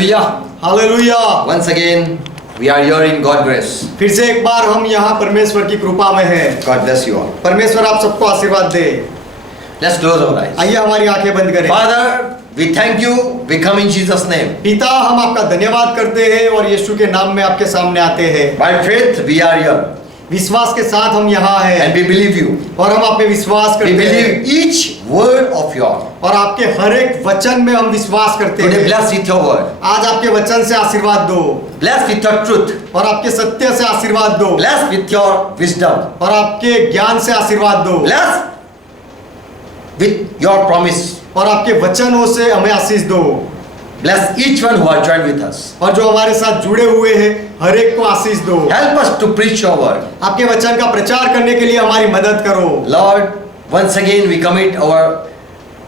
Hallelujah. Once again, we are here in God's grace. फिर से एक बार हम यहाँ परमेश्वर की कृपा में हैं। God bless you all. परमेश्वर आप सबको आशीर्वाद दे। Let's close our eyes. आइए हमारी आंखें बंद करें। Father, we thank you. We come in Jesus' name. पिता, हम आपका धन्यवाद करते हैं और यीशु के नाम में आपके सामने आते हैं। By faith, we are here. विश्वास के साथ हम यहाँ हैं And we believe you. और हम आप पे विश्वास We करते हैं believe each word of yours. और आपके हर एक वचन में हम विश्वास करते Today, हैं। bless with your word. आज आपके वचन से आशीर्वाद दो Bless with your truth. और आपके सत्य से आशीर्वाद दो Bless with your wisdom. और आपके ज्ञान से आशीर्वाद दो Bless with your promise. और आपके वचनों से हमें आशीष दो Bless each one who are joined with us. और जो हमारे साथ जुड़े हुए हैं हर एक को आशीष दो। Help us to preach your word. आपके वचन का प्रचार करने के लिए हमारी मदद करो। Lord, once again we commit our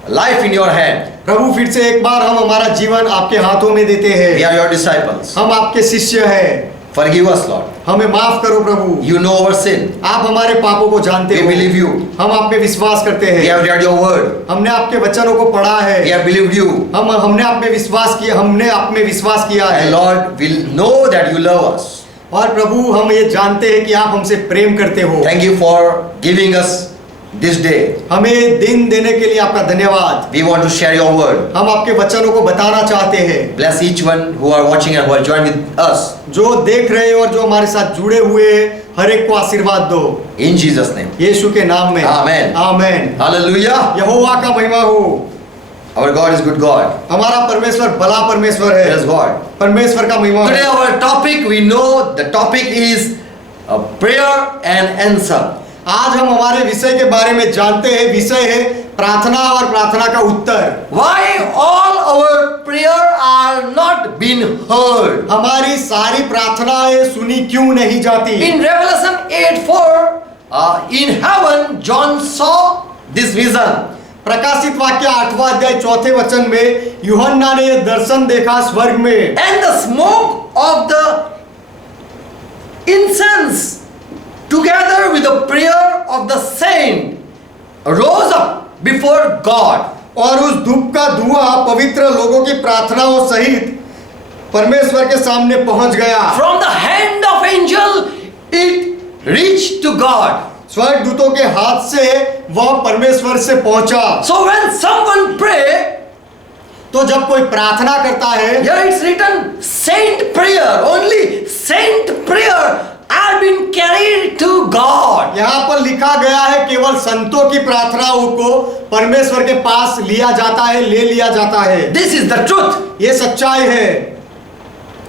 life in your hand. प्रभु, फिर से एक बार हम हमारा जीवन आपके हाथों में देते We हैं। are your disciples. हम आपके शिष्य हैं। Forgive us, Lord. हमें माफ करो प्रभु। You know our sin. आप हमारे पापों को जानते We हो। believe you. हम आप पे विश्वास करते We हैं। have read your word. हमने आपके वचनों को पढ़ा We है। have believed you. हमने आप में विश्वास किया। हमने आप में विश्वास किया And है। Lord, we know that you love us. और प्रभु, हम ये जानते हैं कि आप हमसे प्रेम करते हो। Thank you for giving us this day. हमें दिन देने के लिए आपका धन्यवाद। We want to share your word. हम आपके वचनों को बताना चाहते हैं। Bless each one who are watching and who are joined with us. जो देख रहे हैं और जो हमारे साथ जुड़े हुए हैं हर एक को आशीर्वाद दो In Jesus' name. यीशु के नाम में। Amen. आमेन। Hallelujah. यहोवा का महिमा हो। Our God is good God. हमारा परमेश्वर भला परमेश्वर है। Praise God. परमेश्वर का महिमा Today हो। our topic, we know the topic is prayer and answer. आज हम हमारे विषय के बारे में जानते हैं। विषय है प्रार्थना और प्रार्थना का उत्तर। Why all our prayer are not being heard? हमारी सारी प्रार्थनाएं सुनी क्यों नहीं जाती? In Revelation 8:4, in heaven John saw this vision. प्रकाशित वाक्य 8वां अध्याय 4थे वचन में यूहन्ना ने यह दर्शन देखा स्वर्ग में। And the smoke of the incense together with the prayer of the saint rose up before God. और उस धूप का धुआं पवित्र लोगों की प्रार्थनाओं सहित परमेश्वर के सामने पहुंच गया। From the hand of angel it reached to God. स्वर्गदूतों के हाथ से वह परमेश्वर से पहुंचा। So when someone pray, तो जब कोई प्रार्थना करता है, here it's written saint prayer, only saint prayer are been carried to God. यहाँ पर लिखा गया है केवल संतों की प्रार्थनाओं को परमेश्वर के पास लिया जाता है, ले लिया जाता है। This is the truth. ये सच्चाई है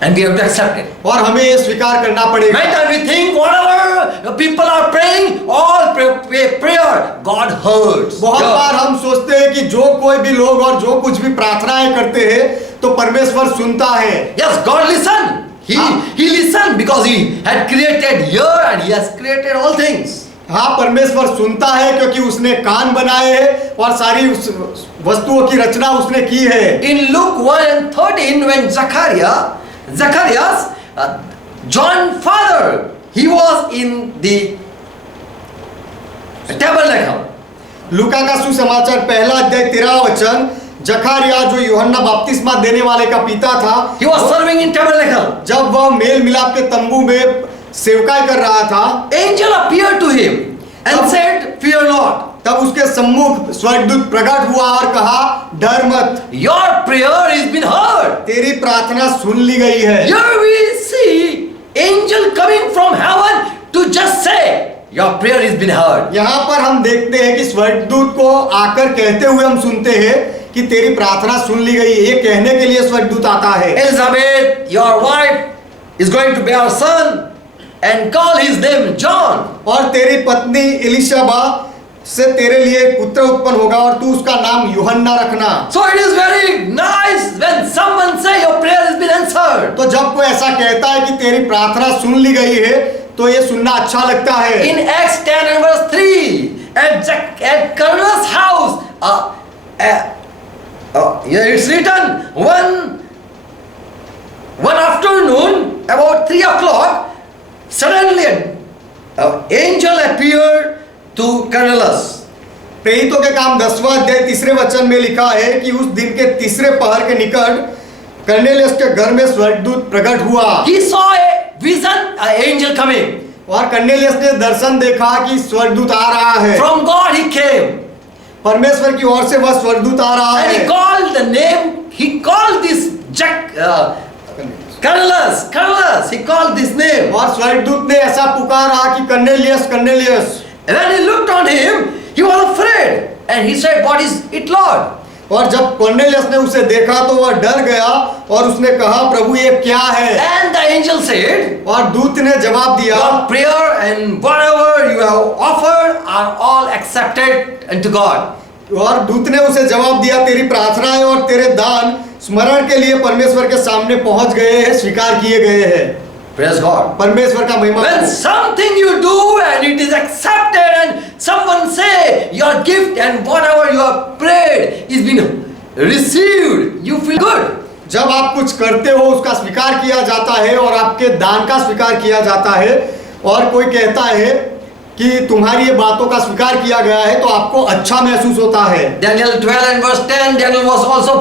And we have to accept it. और हमें ये स्वीकार करना पड़ेगा। Many times we think whatever people are praying, all prayer God hears. बहुत बार हम सोचते हैं कि जो कोई भी लोग और जो कुछ भी प्रार्थनाएं करते हैं तो परमेश्वर सुनता है। Yes, God listen. He listened because He had created here and He has created all things. हाँ, परमेश्वर सुनता है क्योंकि उसने कान बनाए हैं और सारी उस वस्तुओं की रचना उसने की है। In Luke 1:13, when Zacharias, John's father, he was in the tabernacle. लूका का सुसमाचार पहला अध्याय 13वां वचन, जकारिया जो यूहन्ना बपतिस्मा देने वाले का पिता था, He was serving in tabernacle. जब वह मेल मिलाप के तंबू में सेवकाई कर रहा था, Angel appeared to him and said, "Fear not. तब उसके सम्मुख स्वर्गदूत प्रकट हुआ और कहा, डर मत, Your prayer has been heard." तेरी प्रार्थना सुन ली गई है। Here we see angel coming from heaven to just say, "Your prayer has been heard." यहाँ पर हम देखते हैं कि स्वर्गदूत को आकर कहते हुए हम सुनते हैं कि तेरी प्रार्थना सुन ली गई है। ये कहने के लिए स्वर्गदूत आता है। Elizabeth, your wife is going to bear a son and call his name John. और तेरी पत्नी एलिशबा से तेरे लिए एक पुत्र उत्पन्न होगा और तू उसका नाम यूहन्ना रखना। So it is very nice when someone say your prayer has been answered. तो जब कोई ऐसा कहता है कि तेरी प्रार्थना सुन ली गई है तो ये सुनना अच्छा लगता है। In Acts 10:3, at Cornelius' house, here it's written one afternoon about 3 o'clock, suddenly an angel appeared to Cornelius. प्रेरितों के काम 10वां अध्याय 3 वचन में लिखा है कि उस दिन के तीसरे पहर के निकट कर्नेलियस के घर में स्वर्गदूत प्रकट हुआ He saw a vision, an angel coming. और कर्नेलियस ने दर्शन देखा कि स्वर्गदूत आ रहा है। From God he came. परमेश्वर की ओर से वह स्वर्गदूत आ रहा And है। he called the name, he called this Cornelius, he called this name. और स्वर्गदूत ने ऐसा पुकारा कि Cornelius Cornelius. And when he looked on him, he was afraid. And he said, what is it, Lord? और जब Cornelius ने उसे देखा तो वह डर गया और उसने कहा प्रभु ये क्या है? And the angel said, और दूत ने जवाब दिया your prayer and whatever you have offered are all accepted unto God. और दूत ने उसे जवाब दिया तेरी प्रार्थनाएं और तेरे दान स्मरण के लिए परमेश्वर के सामने पहुंच गए हैं, स्वीकार किए गए हैं। Praise God. परमेश्वर का महिमा When हो। something you do and it is accepted and someone say your gift and whatever you have prayed is been received, you feel good. जब आप कुछ करते हो उसका स्वीकार किया जाता है और आपके दान का स्वीकार किया जाता है और कोई कहता है कि तुम्हारी ये बातों का स्वीकार किया गया है तो आपको अच्छा महसूस होता है। Daniel 12 and verse 10, Daniel was also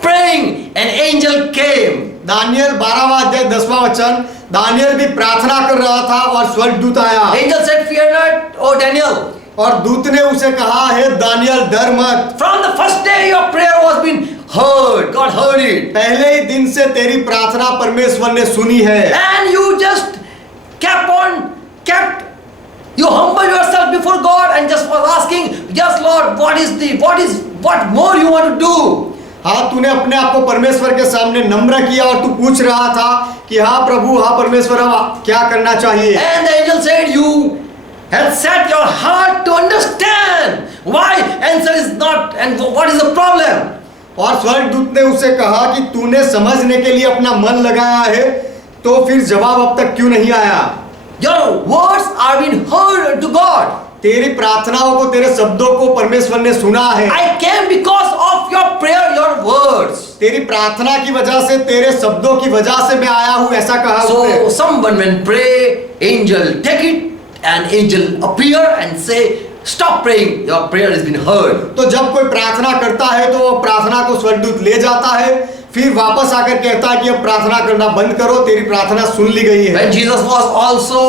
praying, an angel came. Daniel 12वां अध्याय 10वां वचन, दानियल भी प्रार्थना कर रहा था और स्वर्गदूत आया। Angel said, fear not, O Daniel. और दूत ने उसे कहा है दानियल डर मत। From the first day your prayer was been heard, God heard it. पहले ही दिन से तेरी प्रार्थना परमेश्वर ने सुनी है। And you just kept you humble yourself before God and just was asking, yes Lord, what more you want to do? हाँ तूने अपने आप को परमेश्वर के सामने नम्र किया और तू पूछ रहा था कि हाँ प्रभु हाँ परमेश्वर हम क्या करना चाहिए। And the angel said, you have set your heart to understand why answer is not and what is the problem. और स्वर्गदूत ने उसे कहा कि तूने समझने के लिए अपना मन लगाया है तो फिर जवाब अब तक क्यों नहीं आया? Your words are being heard to God. तेरी प्रार्थनाओं को तेरे शब्दों को परमेश्वर ने सुना है। I came because of your prayer, your words. तेरी प्रार्थना की वजह से तेरे शब्दों की वजह से मैं आया हूँ ऐसा कहा उसने। So someone when pray, angel take it and angel appear and say, stop praying, your prayer has been heard. तो जब कोई प्रार्थना करता है तो वो प्रार्थना को स्वर्गदूत ले जाता है, फिर वापस आकर कहता है कि अब प्रार्थना करना बंद करो, तेरी प्रार्थना सुन ली गई है। When Jesus was also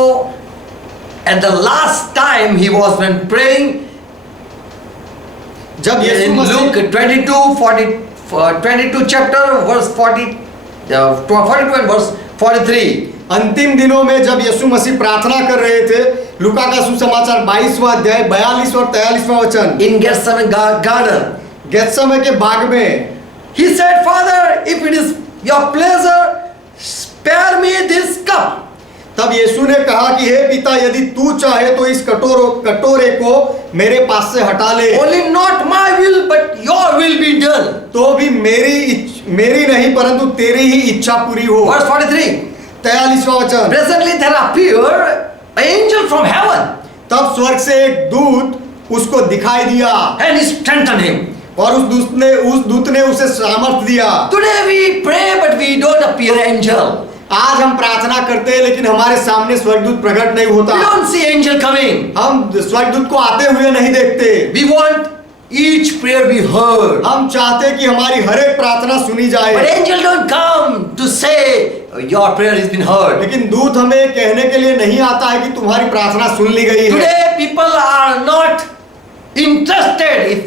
at the last time he was when praying, जब यीशु in Masih Luke 22 chapter verse 42 and verse 43. अंतिम दिनों में जब यीशु मसीह प्रार्थना कर रहे थे, लूका का सुसमाचार 22वां अध्याय 42 और 43वां वचन, In Gethsemane garden, गेत्सेमने के बाग में he said, Father, if it is your pleasure, spare me this cup. तब यीशु ने कहा कि हे पिता यदि तू चाहे तो इस कटोरे को मेरे पास से हटा ले। Only not my will, but your will be done. तो भी मेरी नहीं परंतु तेरी ही इच्छा पूरी हो। Verse 43. 43वां वचन, Presently there appeared an angel from heaven तब स्वर्ग से एक दूत उसको दिखाई दिया and he strengthened him. और उस दूत ने उसे सामर्थ दिया। Today we pray but we don't appear angel. आज हम प्रार्थना करते हैं लेकिन हमारे सामने स्वर्गदूत प्रकट नहीं होता। We don't see angel coming. हम स्वर्गदूत को आते हुए नहीं देखते। We want each prayer be heard. हम चाहते हैं कि हमारी हर एक प्रार्थना सुनी But जाए, angel don't come to say your prayer has been heard. लेकिन दूत हमें कहने के लिए नहीं आता है कि तुम्हारी प्रार्थना सुन ली गई है। Today people are not interested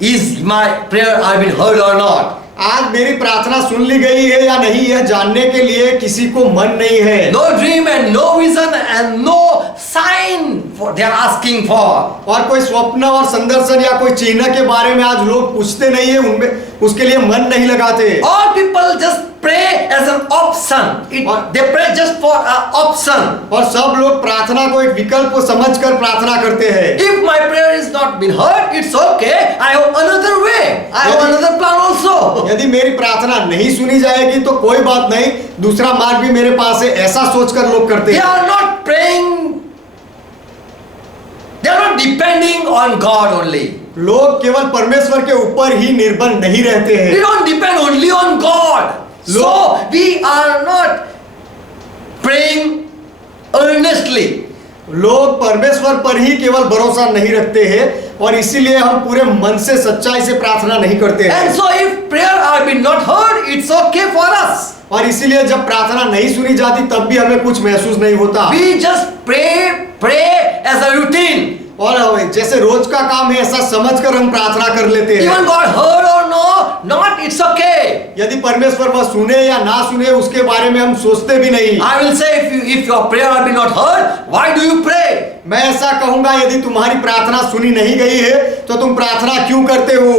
is my prayer have been heard or not. आज मेरी प्रार्थना सुन ली गई है या नहीं यह जानने के लिए किसी को मन नहीं है। No dream and no vision and no sign for they are asking for. और कोई स्वप्न और संदर्शन या कोई चिन्ह के बारे में आज लोग पूछते नहीं है, उनमें उसके लिए मन नहीं लगाते। All people just pray as an option. They pray just for an option. और सब लोग प्रार्थना को एक विकल्प को समझकर प्रार्थना करते हैं। If my prayer is not been heard, it's okay. I have another way. I have another plan also. यदि मेरी प्रार्थना नहीं सुनी जाएगी तो कोई बात नहीं, दूसरा मार्ग भी मेरे पास है, ऐसा सोचकर लोग करते They हैं। are not praying. They are not depending on God only. लोग केवल परमेश्वर के ऊपर ही निर्भर नहीं रहते We हैं। don't depend only on God. So we are not praying earnestly. लोग परमेश्वर पर ही केवल भरोसा नहीं रखते हैं और इसीलिए हम पूरे मन से सच्चाई से प्रार्थना नहीं करते हैं। And so if prayer are been not heard, it's okay for us. और इसीलिए जब प्रार्थना नहीं सुनी जाती तब भी हमें कुछ महसूस नहीं होता। We just pray as a routine. और जैसे रोज का काम है ऐसा समझकर हम प्रार्थना कर लेते हैं। Even God heard or not, it's okay. यदि परमेश्वर वह सुने या ना सुने उसके बारे में हम सोचते भी नहीं। I will say if your prayer have been not heard, why do you pray? मैं ऐसा कहूंगा यदि तुम्हारी प्रार्थना सुनी नहीं गई है तो तुम प्रार्थना क्यों करते हो?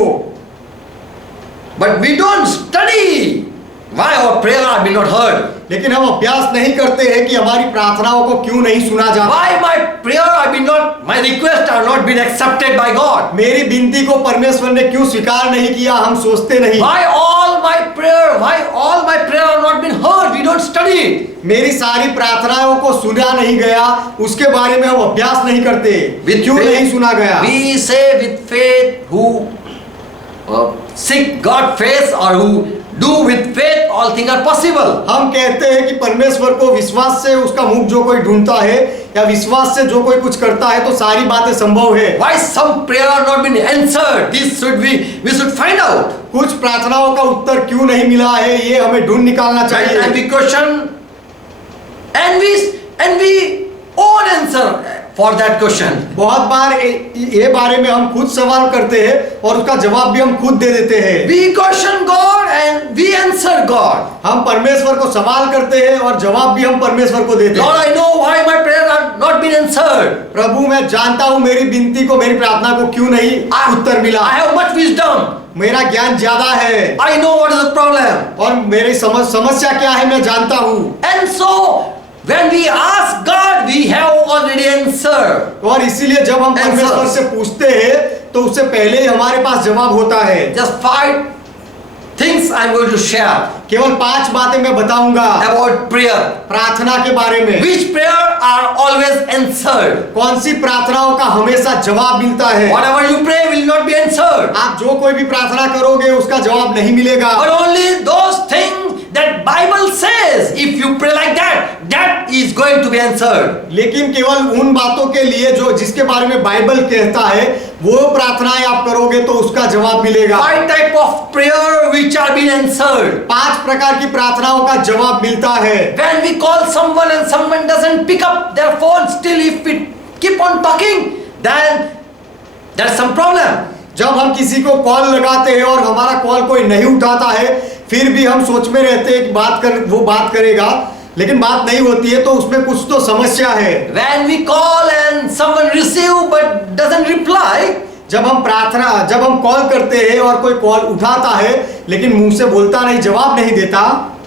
But we don't study why our prayer have been not heard. लेकिन हम अभ्यास नहीं करते हैं कि हमारी प्रार्थनाओं को क्यों नहीं सुना जाता। Why my prayer have been not, my request are not been accepted by God. मेरी विनती को परमेश्वर ने क्यों स्वीकार नहीं किया, हम सोचते नहीं। Why all my prayer are not been heard? We don't study it. मेरी सारी प्रार्थनाओं को सुना नहीं गया, उसके बारे में हम अभ्यास नहीं करते। With क्यों faith, नहीं सुना गया? We say with faith who seek God face or who do with faith all things are possible. हम कहते हैं कि परमेश्वर को विश्वास से उसका मुख जो कोई ढूंढता है या विश्वास से जो कोई कुछ करता है तो सारी बातें संभव है। Why some prayer are not been answered? This should we should find out. कुछ प्रार्थनाओं का उत्तर क्यों नहीं मिला है ये हमें ढूंढ निकालना चाहिए। And we question and we own answer for that question. बहुत बार ये बारे में हम खुद सवाल करते हैं और उसका जवाब भी हम खुद दे देते हैं। We question God and we answer God. हम परमेश्वर को सवाल करते हैं और जवाब भी हम परमेश्वर को देते Lord, हैं। I know why my prayer are not been answered. प्रभु मैं जानता हूँ मेरी विनती को मेरी प्रार्थना को क्यों नहीं उत्तर मिला। I have much wisdom. मेरा ज्ञान ज्यादा है I know what is the problem. और मेरी समस्या क्या है मैं जानता हूँ। And so when we ask God, we have already answered. और इसीलिए जब हम परमेश्वर से पूछते हैं तो उससे पहले ही हमारे पास जवाब होता है। Just 5 things I am going to share केवल 5 बातें मैं बताऊंगा about prayer. प्रार्थना के बारे में। Which prayer are always answered? कौन सी प्रार्थनाओं का हमेशा जवाब मिलता है? Whatever you pray will not be answered. आप जो कोई भी प्रार्थना करोगे उसका जवाब नहीं मिलेगा। But only those things that Bible says, if you pray like that is going to be answered. लेकिन केवल उन बातों के लिए जो जिसके बारे में बाइबल कहता है वो प्रार्थनाएं आप करोगे तो उसका जवाब मिलेगा। 5 type of prayer which are being answered. 5 प्रकार की प्रार्थनाओं का जवाब मिलता है। When we call someone and someone doesn't pick up their phone, still if we keep on talking, then there's some problem. जब हम किसी को कॉल लगाते हैं और हमारा कॉल कोई नहीं उठाता है फिर भी हम सोच में रहते हैं कि वो बात करेगा लेकिन बात नहीं होती है तो उसमें कुछ तो समस्या है। When we call and someone receive but doesn't reply, जब हम कॉल करते हैं और कोई कॉल उठाता है लेकिन मुंह से बोलता नहीं जवाब नहीं देता,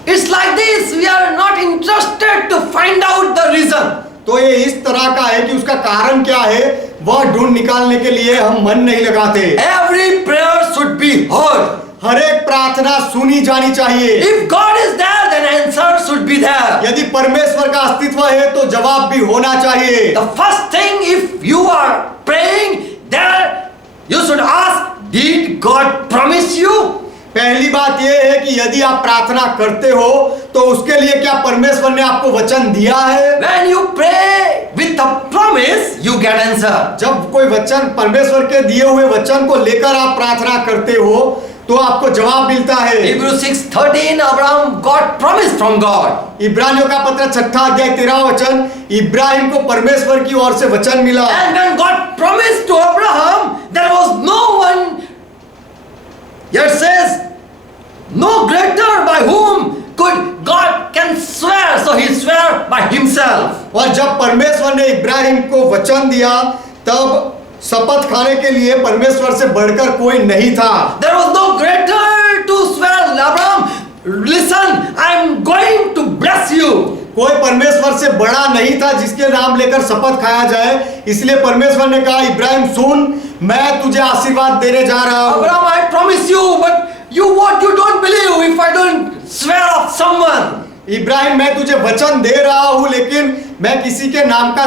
it's like this. We are not interested to find out the reason. तो ये इस तरह का है कि उसका कारण क्या है वह ढूंढ निकालने के लिए हम मन नहीं लगाते। Every prayer should be heard. हर एक प्रार्थना सुनी जानी चाहिए। If God is there, then answer should be there. यदि परमेश्वर का अस्तित्व है तो जवाब भी होना चाहिए। The first thing, if you are praying, there you should ask, did God promise you? पहली बात यह है कि यदि आप प्रार्थना करते हो तो उसके लिए क्या परमेश्वर ने आपको वचन दिया है? When you pray with a promise, you get answer. जब कोई वचन परमेश्वर के दिए हुए वचन को लेकर आप प्रार्थना करते हो तो आपको जवाब मिलता है। Hebrews 6:13, Abraham got promise from God. इब्रानियों का पत्र 6 अध्याय 13 वचन, इब्राहिम को परमेश्वर की ओर से वचन मिला। And when God promised to Abraham, there was no one. It says, no greater by whom could God can swear. So he swear by himself. और जब परमेश्वर ने इब्राहिम को वचन दिया तब शपथ खाने के लिए परमेश्वर से बढ़कर कोई नहीं था। There was no greater to swear. Abraham, listen, I am going to bless you. कोई परमेश्वर से बड़ा नहीं था जिसके नाम लेकर शपथ खाया जाए, इसलिए परमेश्वर ने कहा इब्राहिम सुन, मैं तुझे आशीर्वाद देने जा रहा हूँ। Abraham, I promise you, but you don't believe if I don't swear of someone. Ibrahim मैं तुझे वचन दे रहा हूँ लेकिन मैं किसी के नाम का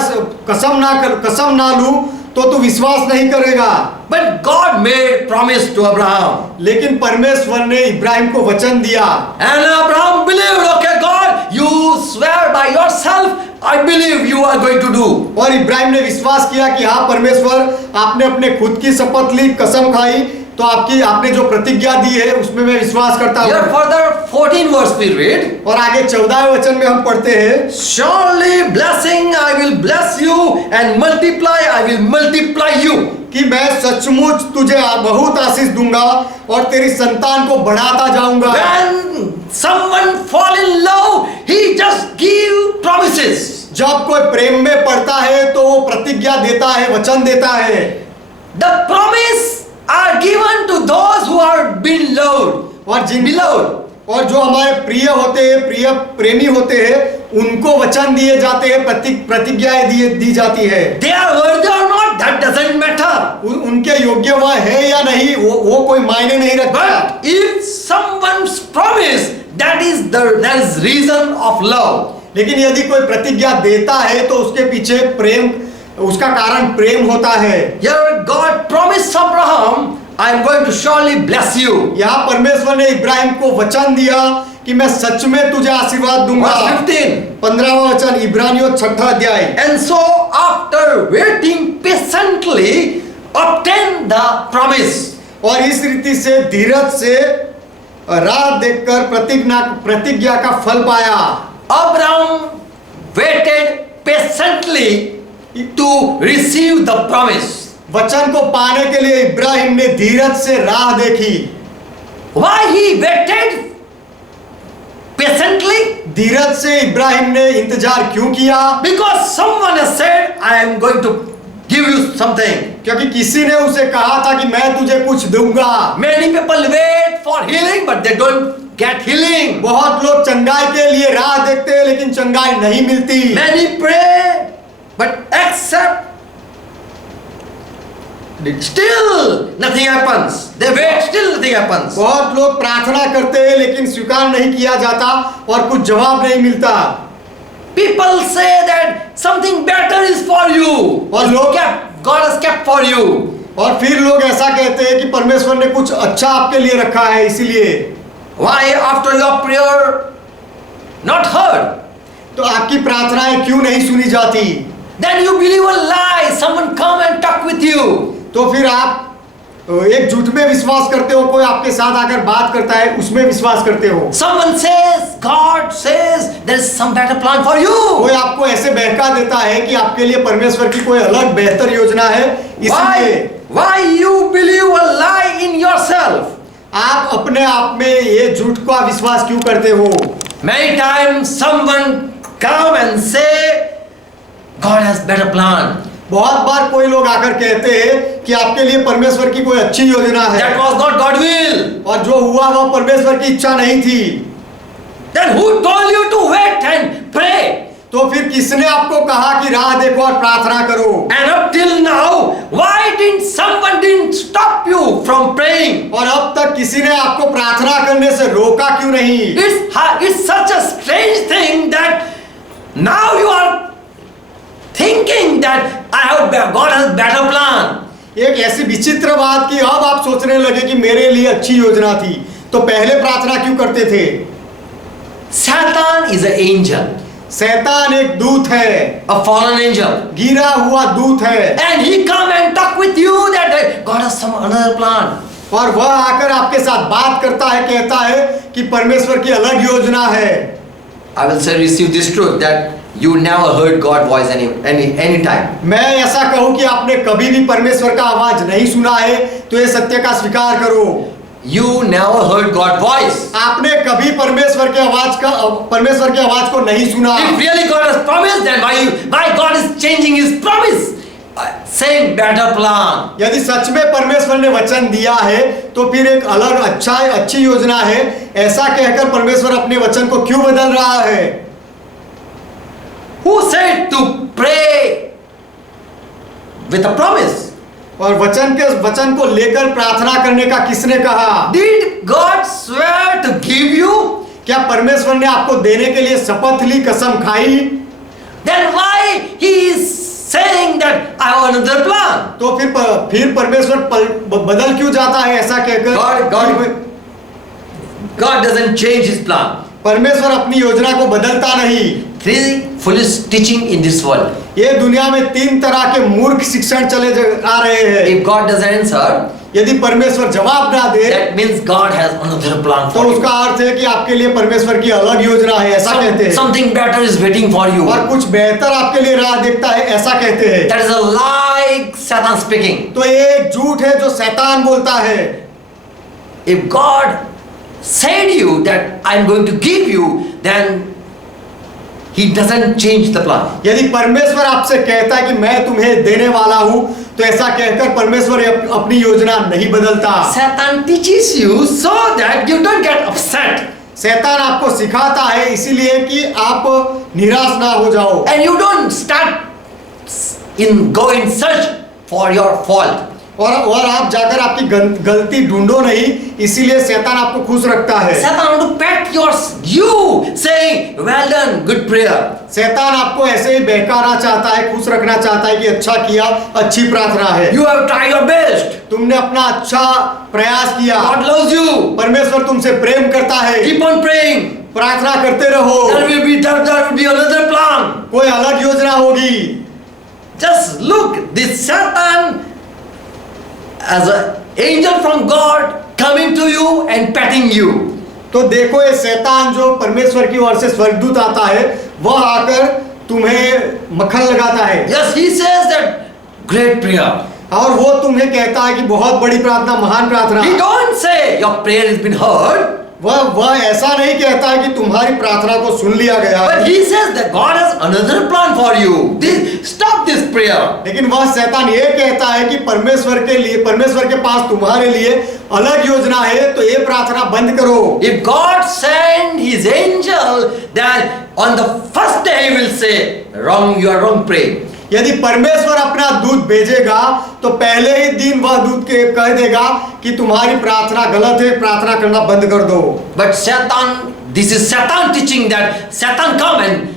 कसम ना लूं तो तू विश्वास नहीं करेगा। But God made promise to Abraham. लेकिन परमेश्वर ने इब्राहिम को वचन दिया And Abraham believed, okay, God, you swear by yourself, I believe you are going to do. और इब्राहिम ने विश्वास किया कि हाँ परमेश्वर, आपने अपने खुद की शपथ ली, कसम खाई, तो आपने जो प्रतिज्ञा दी है उसमें मैं विश्वास करता Here हूँ। further 14 verse we read. और आगे 14वें वचन में हम पढ़ते हैं, Surely blessing I will bless you and multiply I will multiply you. कि मैं सचमुच तुझे बहुत आशीष दूंगा और तेरी संतान को बढ़ाता जाऊंगा। When someone fall in love, he just give promises. जब कोई प्रेम में पड़ता है तो वो प्रतिज्ञा देता है, वचन देता है। The promise are given to those who are beloved. और Beloved. और जो हमारे प्रिय होते हैं, प्रिय प्रेमी होते हैं, उनको वचन दिए जाते हैं, प्रतिज्ञाएं दी जाती है। They are worthy or not, that doesn't matter. उनके योग्य वह है या नहीं, वो कोई मायने नहीं रखता। But if someone's promise, that is reason of love. लेकिन यदि कोई प्रतिज्ञा देता है तो उसके पीछे प्रेम, उसका कारण प्रेम होता है। Here God promised Abraham, I am going to surely bless you. यहाँ परमेश्वर ने इब्राहिम को वचन दिया कि मैं सच में तुझे आशीर्वाद दूंगा। Verse 15. 15वां वचन, इब्रानियों 6वां अध्याय। And so after waiting patiently, obtain the promise. और इस रीति से धीरज से राह देखकर प्रतिज्ञा का फल पाया। Abraham waited patiently to receive the promise. वचन को पाने के लिए इब्राहिम ने धीरज से राह देखी। Why he waited patiently? धीरज से इब्राहिम ने इंतजार क्यों किया? Because someone has said, I am going to give you something. क्योंकि किसी ने उसे कहा था कि मैं तुझे कुछ दूंगा। Many people wait for healing, but they don't get healing. बहुत लोग चंगाई के लिए राह देखते हैं लेकिन चंगाई नहीं मिलती। Many pray, but accept. Still nothing happens. They wait, still nothing happens. बहुत लोग प्रार्थना करते हैं लेकिन स्वीकार नहीं किया जाता और कुछ जवाब नहीं मिलता। People say that something better is for you. और लोग God has kept for you. और फिर लोग ऐसा कहते हैं कि परमेश्वर ने कुछ अच्छा आपके लिए रखा है, इसीलिए। Why after your prayer not heard? तो आपकी प्रार्थनाएं क्यों नहीं सुनी जाती? Then you believe a lie. Someone come and talk with you. तो फिर आप एक झूठ में विश्वास करते हो, कोई आपके साथ आकर बात करता है उसमें विश्वास करते हो। Someone says, God says there is some better plan for you. कोई आपको ऐसे बहका देता है कि आपके लिए परमेश्वर की कोई अलग बेहतर योजना है, इसलिए Why you believe a lie in yourself? आप अपने आप में ये झूठ का विश्वास क्यों करते हो? Many times someone come and say, God has better plan. बहुत बार कोई लोग आकर कहते हैं कि आपके लिए परमेश्वर की कोई अच्छी योजना है। That was not God's will. और जो हुआ वह परमेश्वर की इच्छा नहीं थी। Then who told you to wait and pray? तो फिर किसने आपको कहा कि राह देखो और प्रार्थना करो? And up till now, why didn't someone stop you from praying? और अब तक किसी ने आपको प्रार्थना करने से रोका क्यों नहीं? It's such a strange thing that now you are thinking that God has better plan. एक ऐसी विचित्र बात कि अब आप सोचने लगे कि मेरे लिए अच्छी योजना थी, तो पहले प्रार्थना क्यों करते थे? Satan is an angel. शैतान एक दूत है, A fallen angel. गिरा हुआ दूत है, And he come and talk with you that God has some another plan. और वह आकर आपके साथ बात करता है, कहता है कि परमेश्वर की अलग योजना है। I will say receive this truth that you never heard God's voice any time. मैं ऐसा कहूं कि आपने कभी भी परमेश्वर का आवाज नहीं सुना है, तो ये सत्य का स्वीकार करो। You never heard God's voice. आपने कभी परमेश्वर की आवाज को नहीं सुना। If really God has promised, then why God is changing His promise? Saying better plan. यदि सच में परमेश्वर ने वचन दिया है तो फिर एक अलग अच्छी योजना है, ऐसा कहकर परमेश्वर अपने वचन को क्यों बदल रहा है? Who said to pray with a promise? और वचन को लेकर प्रार्थना करने का किसने कहा? Did God swear to give you? क्या परमेश्वर ने आपको देने के लिए शपथ ली, कसम खाई? Then why He is saying that I have another plan? तो फिर परमेश्वर बदल क्यों जाता है ऐसा कहकर? God doesn't change his plan. परमेश्वर अपनी योजना को बदलता नहीं। 3 foolish teaching in this world. ये दुनिया में 3 तरह के मूर्ख शिक्षण चले आ रहे हैं। If God doesn't answer, यदि परमेश्वर जवाब ना दे, that means God has another plan तो for you. उसका अर्थ है कि आपके लिए परमेश्वर की अलग योजना है, ऐसा कहते हैं। Something better is waiting for you. और कुछ बेहतर आपके लिए राह देखता है, ऐसा कहते हैं। That is a lie, Satan speaking. तो ये एक झूठ है जो शैतान बोलता है। If God said you that I am going to give you, then He doesn't change the plan. यदि परमेश्वर आपसे कहता है कि मैं तुम्हें देने वाला हूं, तो ऐसा कहकर परमेश्वर अपनी योजना नहीं बदलता। Satan teaches you so that you don't get upset. शैतान आपको सिखाता है इसीलिए कि आप निराश ना हो जाओ, And you don't start go in search for your fault. और आप जाकर आपकी गलती ढूंढो नहीं, इसीलिए शैतान आपको खुश रखता है। Satan want to pat you saying, well done, good prayer. शैतान आपको ऐसे ही बहकाना चाहता है, खुश रखना चाहता है कि अच्छा किया, अच्छी प्रार्थना है, You have tried your best. तुमने अपना अच्छा प्रयास किया, God loves you. परमेश्वर तुमसे प्रेम करता है, Keep on praying. प्रार्थना करते रहो, There will be another plan. कोई अलग योजना होगी। Just look, this Satan as an angel from God coming to you and patting you. तो देखो ये शैतान जो परमेश्वर की ओर से स्वर्गदूत आता है, वह आकर तुम्हें मक्खन लगाता है। Yes, he says that great prayer. और वो तुम्हें कहता है कि बहुत बड़ी प्रार्थना, महान प्रार्थना। He don't say your prayer has been heard. वह ऐसा नहीं कहता है कि तुम्हारी प्रार्थना को सुन लिया गया, But he says that God has another plan for you. Stop this prayer. लेकिन वह शैतान ये कहता है कि परमेश्वर के पास तुम्हारे लिए अलग योजना है, तो ये प्रार्थना बंद करो। If God send his angel, then on the first day he will say, wrong, you are wrong praying. यदि परमेश्वर अपना दूत भेजेगा तो पहले ही दिन वह दूत के कह देगा कि तुम्हारी प्रार्थना गलत है, प्रार्थना करना बंद कर दो। But Satan, this is Satan teaching that Satan come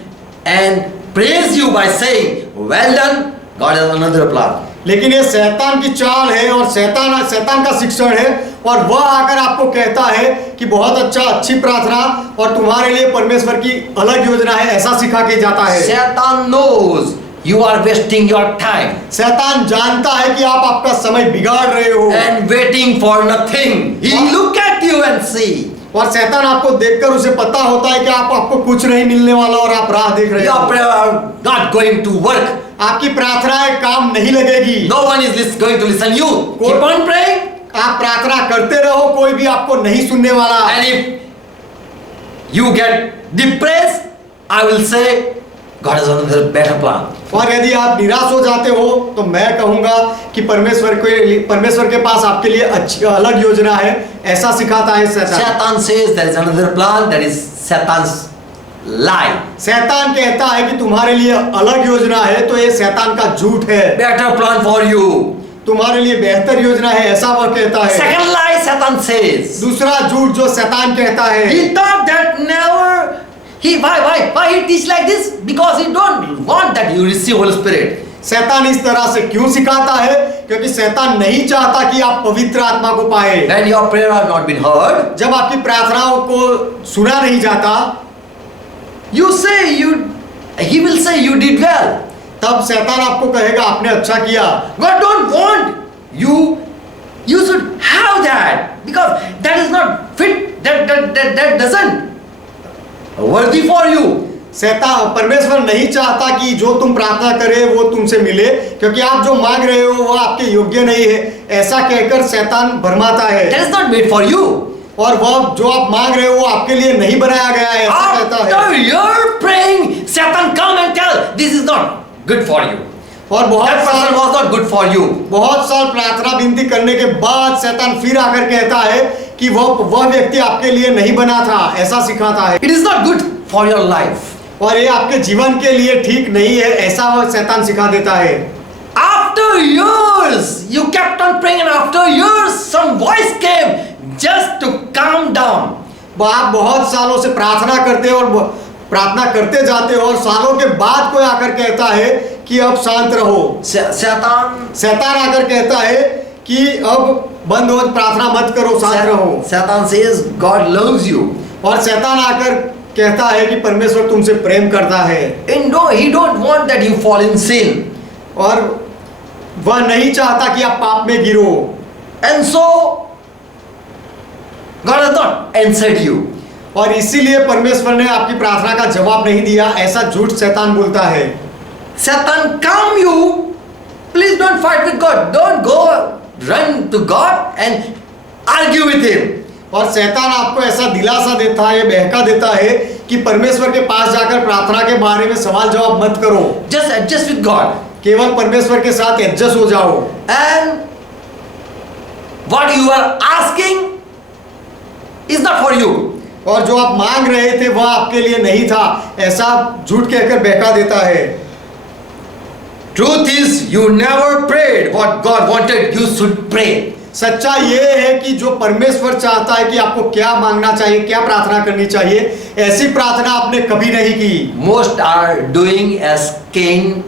and praise you by saying, well done, God has another plan. लेकिन ये शैतान की चाल है और शैतान का शिक्षण है, और वह आकर आपको कहता है कि बहुत अच्छा, अच्छी प्रार्थना और तुम्हारे लिए परमेश्वर की अलग योजना है, ऐसा सिखा के जाता है। Satan knows you are wasting your time. शैतान जानता है कि आप आपका समय बिगाड़ रहे हो and waiting for nothing. He look at you and see. और शैतान आपको देखकर उसे पता होता है कि आपको कुछ नहीं मिलने वाला और आप राह देख रहे Your हो। prayer are not going to work. आपकी प्रार्थनाएं काम नहीं लगेगी। No one is going to listen you. Keep on praying. आप प्रार्थना करते रहो, कोई भी आपको नहीं सुनने वाला। And if you get depressed, I will say God has another better plan. और यदि आप निराश हो जाते हो तो मैं कहूंगा कि परमेश्वर के पास आपके लिए अच्छी अलग योजना है, ऐसा सिखाता है शैतान। Satan says there is another plan. That is Satan's lie. शैतान कहता है कि तुम्हारे लिए अलग योजना है, तो ये शैतान का झूठ है। Better plan for you. तुम्हारे लिए बेहतर योजना है, ऐसा वह कहता है। Second lie Satan says. दूसरा झूठ जो शैतान कहता है, He thought that never. Why he teach like this? Because he don't want that you receive Holy Spirit. शैतान इस तरह से क्यों सिखाता है? क्योंकि शैतान नहीं चाहता कि आप पवित्र आत्मा को पाए। When your prayer are not been heard, जब आपकी प्रार्थनाओं को सुना नहीं जाता, he will say you did well. तब शैतान आपको कहेगा आपने अच्छा किया। God don't want you should have that, because that is not fit. That doesn't worthy for you. शैतान परमेश्वर नहीं चाहता कि जो तुम प्रार्थना करे वो तुमसे मिले, क्योंकि आप जो मांग रहे हो वो आपके योग्य नहीं है, ऐसा कहकर शैतान भरमाता है। That is not made for you. और वह जो आप मांग रहे हो वो आपके लिए नहीं बनाया गया है, ऐसा कहता है। After you're praying, Satan come and tell this is not good for you. और That person was not good for you. बहुत साल प्रार्थना विनती करने के बाद शैतान फिर आकर कहता है कि वह व्यक्ति आपके लिए नहीं बना था, ऐसा सिखाता है। It is not good for your life. और ये आपके जीवन के लिए ठीक नहीं है, ऐसा वह शैतान सिखा देता है। After years, you kept on praying, and after years, some voice came just to calm down. आप बहुत सालों से प्रार्थना करते हैं और प्रार्थना करते जाते हो और सालों के बाद कोई आकर कहता है कि अब शांत रहो, शैतान आकर कहता है कि अब बंद हो, प्रार्थना मत करो, शांत रहो। Satan says God loves you. और शैतान आकर कहता है कि परमेश्वर तुमसे प्रेम करता है, And no, he don't want that you fall in sin. और वह नहीं चाहता कि आप पाप में गिरो। And so God has not answered you. और इसीलिए परमेश्वर ने आपकी प्रार्थना का जवाब नहीं दिया, ऐसा झूठ शैतान बोलता है। Satan calm you. Please don't fight with God. Don't go run to God and argue with him. और शैतान आपको ऐसा दिलासा देता है, बहका देता है कि परमेश्वर के पास जाकर प्रार्थना के बारे में सवाल जवाब मत करो, Just adjust with God. केवल परमेश्वर के साथ एडजस्ट हो जाओ। And what you are asking is not for you. और जो आप मांग रहे थे वह आपके लिए नहीं था, ऐसा झूठ कहकर बहका देता है। Truth is, you never prayed what God wanted you should pray. सच्चा ये है कि जो परमेश्वर चाहता है कि आपको क्या मांगना चाहिए, क्या प्रार्थना करनी चाहिए, ऐसी प्रार्थना आपने कभी नहीं की। Most are doing as Cain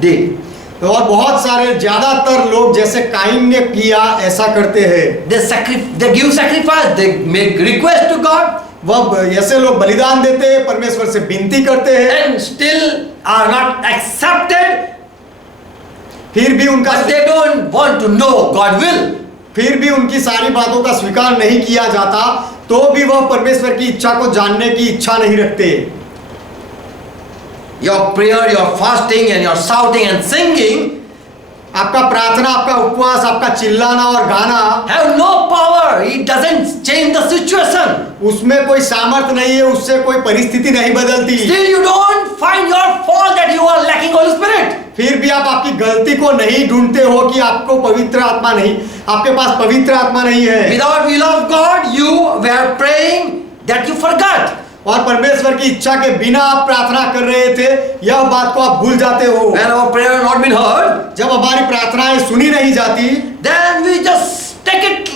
did. और बहुत सारे ज्यादातर लोग जैसे काइन ने किया ऐसा करते हैं। They give sacrifice. They make request to God. वह ऐसे लोग बलिदान देते हैं, परमेश्वर से विनती करते हैं, And still are not accepted. फिर भी उनका But they don't want to know God will. फिर भी उनकी सारी बातों का स्वीकार नहीं किया जाता, तो भी वह परमेश्वर की इच्छा को जानने की इच्छा नहीं रखते। Your prayer, your fasting and your shouting and singing आपका प्रार्थना, आपका उपवास, आपका चिल्लाना और गाना, have no power. It doesn't change the situation. उसमें कोई सामर्थ नहीं है, उससे कोई परिस्थिति नहीं बदलती। Still you don't find your fault that you are lacking Holy Spirit. फिर भी आप आपकी गलती को नहीं ढूंढते हो कि आपको पवित्र आत्मा नहीं, आपके पास पवित्र आत्मा नहीं है। Without will of God, you were praying that you forgot. और परमेश्वर की इच्छा के बिना आप प्रार्थना कर रहे थे, यह बात को आप भूल जाते हो। When our prayer has not been heard, जब हमारी प्रार्थनाएं सुनी नहीं जाती, then we just take it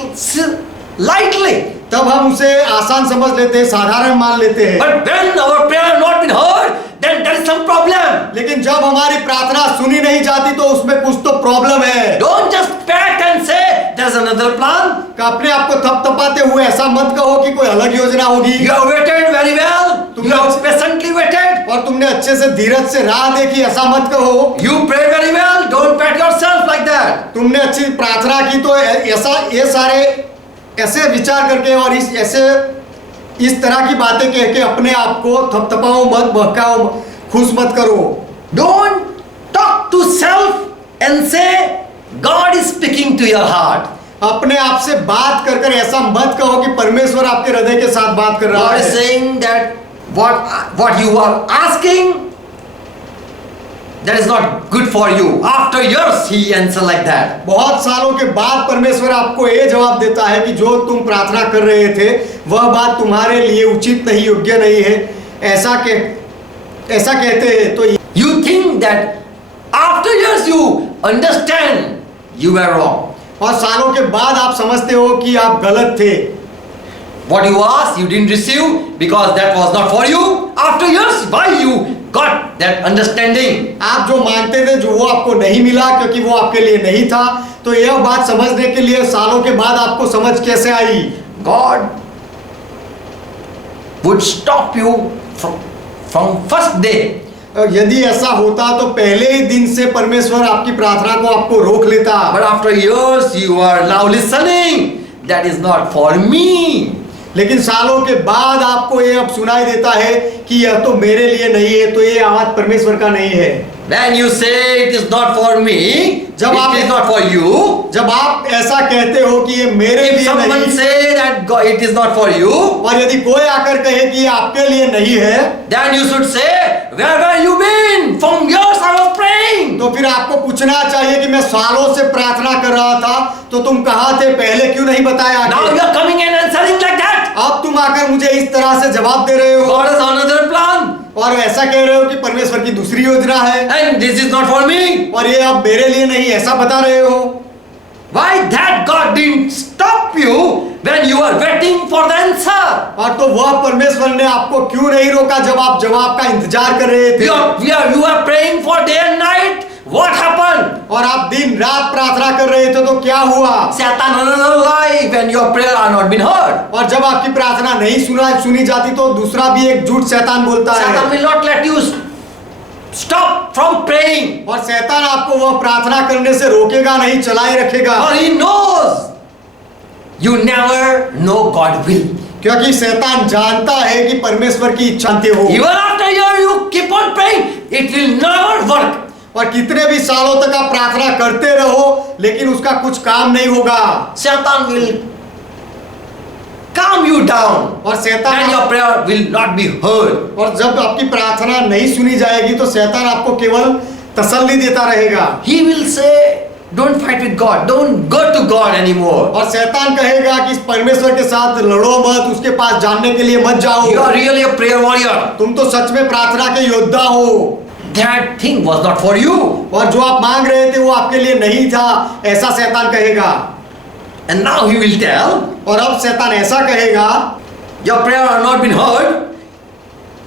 lightly. तब हम उसे आसान समझ लेते हैं, साधारण मान लेते हैं। But when our prayer has not been heard, then there is some problem. लेकिन जब हमारी प्रार्थना सुनी नहीं जाती तो उसमें कुछ तो प्रॉब्लम है। Don't just pat and say there's another plan. अपने आप को थपथपाते हुए ऐसा मत कहो कि कोई अलग योजना होगी। You have waited very well. You have patiently waited. और तुमने अच्छे से धीरज से राह देखी, ऐसा मत कहो। You prayed very well. Don't pat yourself like that. तुमने अच्छी प्रार्थना की तो ऐसा ये सारे ऐसे विचार करके और इस तरह की बातें कह के अपने आप को थपथपाओ मत, बहकाओ, खुश मत करो। Don't talk to self and say God is speaking to your heart. अपने आप से बात कर ऐसा मत कहो कि परमेश्वर आपके हृदय के साथ बात कर रहा God is है। saying that what you are asking, that is not good for you. After years he answer like that. बहुत सालों के बाद परमेश्वर आपको ये जवाब देता है कि जो तुम प्रार्थना कर रहे थे वह बात तुम्हारे लिए उचित नहीं, योग्य नहीं है, ऐसा कहते हैं। तो You think that after years you understand you were wrong. और सालों के बाद आप समझते हो कि आप गलत थे। What you asked you didn't receive because that was not for you. After years why you got that understanding? आप जो मानते थे जो वो आपको नहीं मिला क्योंकि वो आपके लिए नहीं था, तो यह बात समझने के लिए सालों के बाद आपको समझ कैसे आई? God would stop you from first day. यदि ऐसा होता तो पहले ही दिन से परमेश्वर आपकी प्रार्थना को आपको रोक लेता। But after years you are now listening. That is not for me. लेकिन सालों के बाद आपको ये अब सुनाई देता है कि यह तो मेरे लिए नहीं है, तो ये आवाज परमेश्वर का नहीं है। When you say it is not for me, जब आप it is not for you. जब आप ऐसा कहते हो कि ये मेरे If लिए someone नहीं, say that it is not for you, और यदि कोई आकर कहे कि ये आपके लिए नहीं है, then you should say, where were you been? From years I was praying. तो फिर आपको पूछना चाहिए कि मैं सालों से प्रार्थना कर रहा था, तो तुम कहाँ थे, पहले क्यों नहीं बताया? Now you are coming and answering like that. अब तुम आकर मुझे इस तरह से जवाब दे रहे हो God has another plan. और ऐसा कह रहे हो कि परमेश्वर की दूसरी योजना है And this is not for me. और ये अब मेरे लिए नहीं, ऐसा बता रहे हो। Why that God didn't stop you when you are waiting for the answer? और तो वह परमेश्वर ने आपको क्यों नहीं रोका जब आप जवाब का इंतजार कर रहे थे? You are praying for day and night. What happened? और आप दिन रात प्रार्थना कर रहे थे तो क्या हुआ? Satan another lie when your prayer are not been heard. और जब आपकी प्रार्थना नहीं सुनी जाती तो दूसरा भी एक झूठ शैतान बोलता Satan है। will not let you stop from praying. और शैतान आपको वह प्रार्थना करने से रोकेगा नहीं, चलाए रखेगा। For he knows you never know God will. क्योंकि शैतान जानता है कि परमेश्वर की इच्छा हो। Even after you keep on praying, it will never work. और कितने भी सालों तक आप प्रार्थना करते रहो लेकिन उसका कुछ काम नहीं होगा। Satan will calm you down. और शैतान And your prayer will not be heard. और जब आपकी प्रार्थना नहीं सुनी जाएगी तो शैतान आपको केवल तसल्ली देता रहेगा। He will say, don't fight with God. Don't go to God anymore. और शैतान कहेगा कि इस परमेश्वर के साथ लड़ो मत, उसके पास जानने के लिए मत जाओ। You are really a prayer warrior. तुम तो सच में प्रार्थना के योद्धा हो। That thing was not for you. और जो आप मांग रहे थे वो आपके लिए नहीं था, ऐसा शैतान कहेगा। And now he will tell, और अब शैतान ऐसा कहेगा, your prayer are not been heard.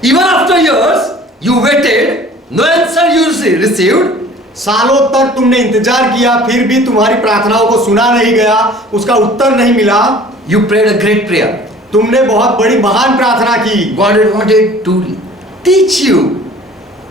Even after years, you waited, no answer you received. सालों तक तुमने इंतजार किया फिर भी तुम्हारी प्रार्थनाओं को सुना नहीं गया, उसका उत्तर नहीं मिला। You prayed a great prayer. तुमने बहुत बड़ी महान प्रार्थना की। God wanted to teach you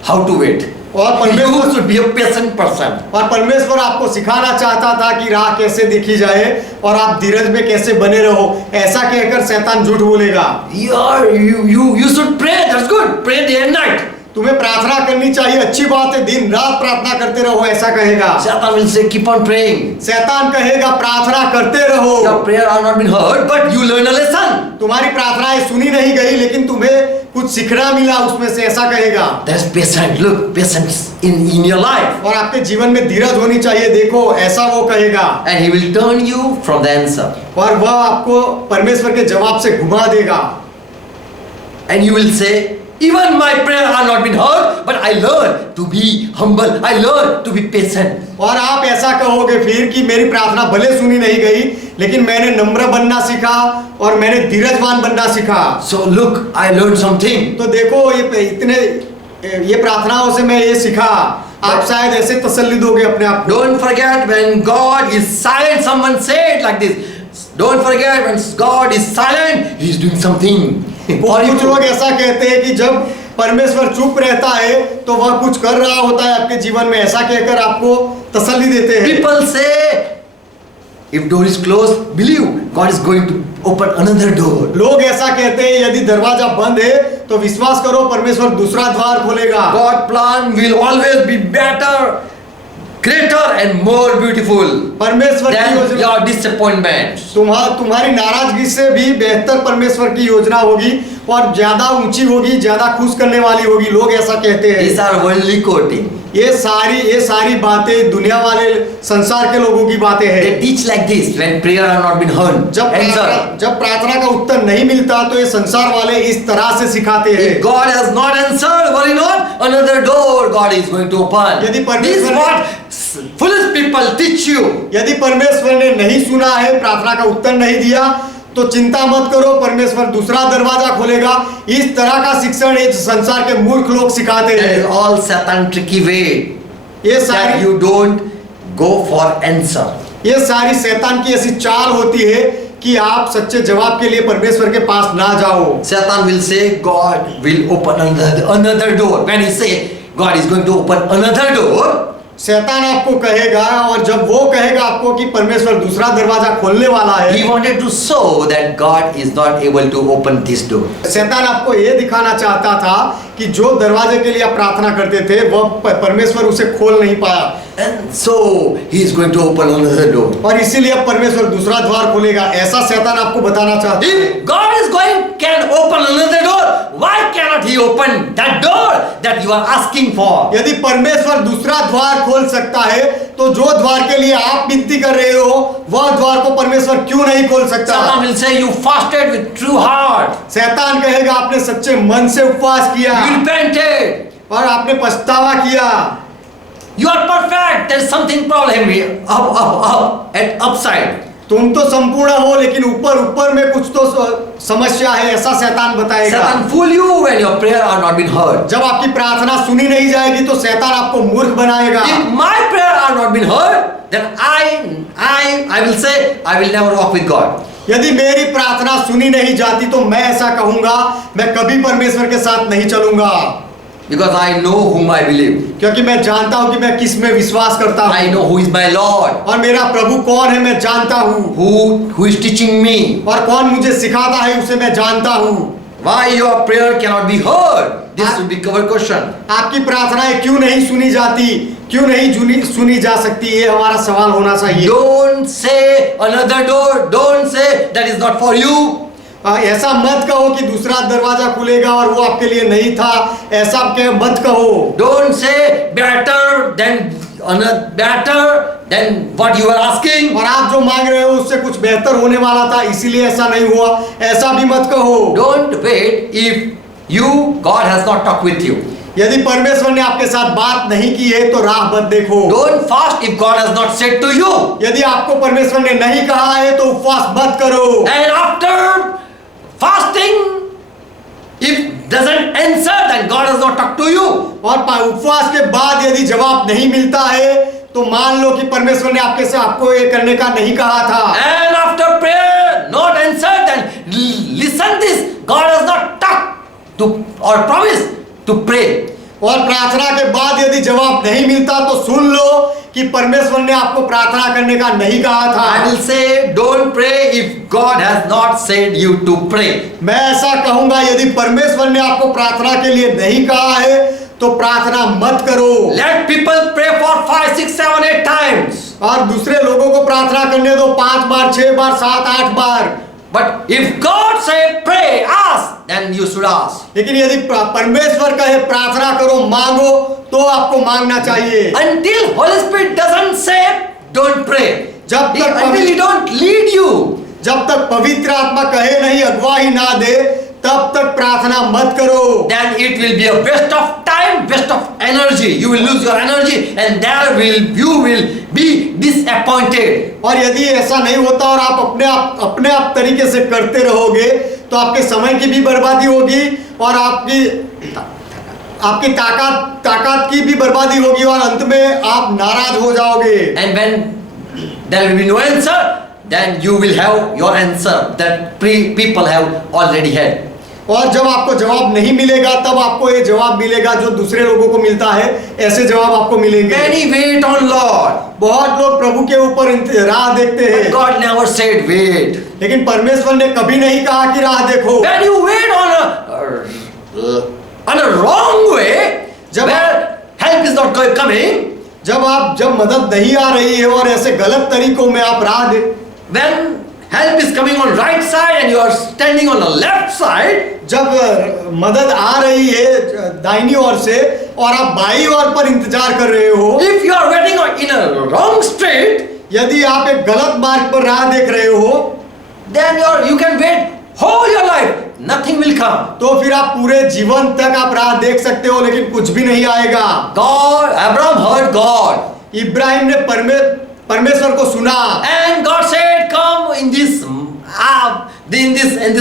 how to wait. और You परमेश्वर should be a patient person. और परमेश्वर आपको सिखाना चाहता था कि राह कैसे देखी जाए और आप धीरज में कैसे बने रहो। ऐसा कहकर शैतान झूठ बोलेगा। You should pray. That's good. Pray day and night. तुम्हें प्रार्थना करनी चाहिए, अच्छी बात है, दिन रात प्रार्थना करते रहो, ऐसा कहेगा। Satan will say, keep on praying. शैतान कहेगा प्रार्थना करते रहो। Your prayer are not been heard, but you learn a lesson. तुम्हारी प्रार्थनाएं सुनी नहीं गई लेकिन तुम्हें कुछ सीखना मिला उसमें से, ऐसा कहेगा। There's patience. Look, patience in your life. और आपके जीवन में धीरज होनी चाहिए, देखो, ऐसा वो कहेगा। And he will turn you from the answer. और वह आपको परमेश्वर के जवाब से घुमा देगा। And you will say, even my prayer are not been heard, but I learn to be humble. I learn to be patient. और आप ऐसा कहोगे फिर कि मेरी प्रार्थना भले सुनी नहीं गई लेकिन मैंने नम्र बनना सीखा और मैंने धीरजवान बनना सीखा। So look, I learned something. तो देखो ये प्रार्थनाओं से मैं ये सीखा। आप शायद ऐसे तसल्ली दोगे अपने आप को। Don't forget when God is silent. Someone said like this. Don't forget when God is silent, He is doing something. कुछ लोग ऐसा कहते हैं कि जब परमेश्वर चुप रहता है तो वह कुछ कर रहा होता है आपके जीवन में, ऐसा कहकर आपको तसल्ली देते हैं। People say, if door is closed, believe God is going to open another door. लोग ऐसा कहते हैं यदि दरवाजा बंद है तो विश्वास करो परमेश्वर दूसरा द्वार खोलेगा। God plan will always be better, greater and more beautiful परमेश्वर की than योजना your disappointment. तुम्हारी नाराजगी से भी बेहतर परमेश्वर की योजना होगी और ज्यादा ऊंची होगी, ज्यादा खुश करने वाली होगी। लोग ऐसा कहते These हैं। are worldly quoting. ये सारी बातें दुनिया वाले संसार के लोगों की बातें हैं। They teach like this when prayer are not been heard. Answer. जब प्रार्थना का उत्तर नहीं मिलता तो ये संसार वाले इस तरह से सिखाते हैं। If God has not answered, worry not. Another door God is going to open. यदि This परमेश्वर is what foolish people teach you. यदि परमेश्वर ने नहीं सुना है, प्रार्थना का उत्तर नहीं दिया तो चिंता मत करो, परमेश्वर दूसरा दरवाजा खोलेगा। इस तरह का शिक्षण इस संसार के मूर्ख लोग सिखाते That is हैं। all Satan tricky way. ये That सारी you don't go for answer. शैतान की ऐसी चाल होती है कि आप सच्चे जवाब के लिए परमेश्वर के पास ना जाओ। Satan will say God will open another door. When he say God is going to open another door, शैतान आपको कहेगा और जब वो कहेगा आपको कि परमेश्वर दूसरा दरवाजा खोलने वाला he है, wanted to show that God is not able to open this door. शैतान आपको ये दिखाना चाहता था कि जो दरवाजे के लिए आप प्रार्थना करते थे वह परमेश्वर उसे खोल नहीं पाया And so he is going to open another door. और इसीलिए अब परमेश्वर दूसरा द्वार खोलेगा, ऐसा शैतान आपको बताना चाहता है। If God is can open another door, why cannot he open that door that you are asking for? यदि परमेश्वर दूसरा द्वार खोल सकता है तो जो द्वार के लिए आप विनती कर रहे हो वह द्वार को परमेश्वर क्यों नहीं खोल सकता? Satan will say you fasted with true heart. शैतान कहेगा आपने सच्चे मन से उपवास किया You repented. और आपने पछतावा किया, You are perfect. There is something problem here. Up, at upside. तुम तो संपूर्ण हो, लेकिन ऊपर ऊपर में कुछ तो समस्या है, ऐसा शैतान बताएगा। Satan fool you when your prayer are not been heard. जब आपकी प्रार्थना सुनी नहीं जाएगी तो शैतान आपको मूर्ख बनाएगा। If my prayer are not been heard, then I will say I will never walk with God. यदि मेरी प्रार्थना सुनी नहीं जाती तो मैं ऐसा कहूंगा, मैं कभी परमेश्वर के साथ नहीं चलूंगा। Because I know whom I believe. क्योंकि मैं जानता हूं कि मैं किस में विश्वास करता हूं। I know who is my Lord. और मेरा प्रभु कौन है मैं जानता हूं। Who is teaching me. और कौन मुझे सिखाता है उसे मैं जानता हूं। Why your prayer cannot be heard? This should be cover question. आपकी प्रार्थनाएं क्यों नहीं सुनी जाती, क्यों नहीं सुनी जा सकती, ये हमारा सवाल होना चाहिए। Don't say another door. Don't say that is not for you. ऐसा मत कहो कि दूसरा दरवाजा खुलेगा और वो आपके लिए नहीं था, ऐसा मत कहो। Don't say better than what you are asking. और आप जो मांग रहे हो उससे कुछ बेहतर होने वाला था इसीलिए ऐसा नहीं हुआ, ऐसा भी मत कहो। Don't wait if God has not talked with you. यदि परमेश्वर ने आपके साथ बात नहीं की है तो राह मत देखो। Don't fast if God has not said to you. यदि आपको परमेश्वर ने नहीं कहा है तो उपवास मत करो। And after fasting, if doesn't answer, then God has not talked to you. और उपवास के बाद यदि जवाब नहीं मिलता है तो मान लो कि परमेश्वर ने आपको ये करने का नहीं कहा था। And after prayer not answered, then listen this, God has not talked to or promised to pray. और प्रार्थना के बाद यदि जवाब नहीं मिलता तो सुन लो कि परमेश्वर ने आपको प्रार्थना करने का नहीं कहा था। I will say don't pray if God has not said you to pray. मैं ऐसा कहूंगा यदि परमेश्वर ने आपको प्रार्थना के लिए नहीं कहा है तो प्रार्थना मत करो। Let people pray for 5, 6, 7, 8 times. और दूसरे लोगों को प्रार्थना करने दो 5 बार, 6 बार, 7, 8 बार। But if God say pray, ask, then you should ask. लेकिन यदि परमेश्वर कहे प्रार्थना करो, मांगो, तो आपको मांगना चाहिए। Until Holy Spirit doesn't say, don't pray. Until He don't lead you. जब तक पवित्र आत्मा कहे नहीं, अगुवाही ना दे, तब तक प्रार्थना मत करो। Then it will be a waste of time, waste of energy. You will lose your energy, and you will be disappointed. और यदि ऐसा नहीं होता और आप अपने आप तरीके से करते रहोगे तो आपके समय की भी बर्बादी होगी और आपकी ताकत की भी बर्बादी होगी और अंत में आप नाराज हो जाओगे। And when there will be no answer, then you will have your answer that people have already had. और जब आपको जवाब नहीं मिलेगा तब आपको ये जवाब मिलेगा जो दूसरे लोगों को मिलता है, ऐसे जवाब आपको मिलेंगे। Many wait on Lord. बहुत लोग प्रभु के ऊपर राह देखते हैं। But God never said wait. लेकिन परमेश्वर ने कभी नहीं कहा कि राह देखो। When you wait on a wrong way, where help is not coming, जब मदद नहीं आ रही है और ऐसे गलत तरीकों में आप राह दे, when help is coming on right side and you are standing on the left side, जब मदद आ रही है दाहिनी ओर से और आप बाईं ओर पर इंतजार कर रहे हो, if you are waiting in a wrong street, यदि आप एक गलत मार्ग पर राह देख रहे हो, then you can wait whole your life, nothing will come. तो फिर आप पूरे जीवन तक आप राह देख सकते हो लेकिन कुछ भी नहीं आएगा। Abraham heard God. इब्राहिम ने परमेश्वर को सुना। And God said, come in this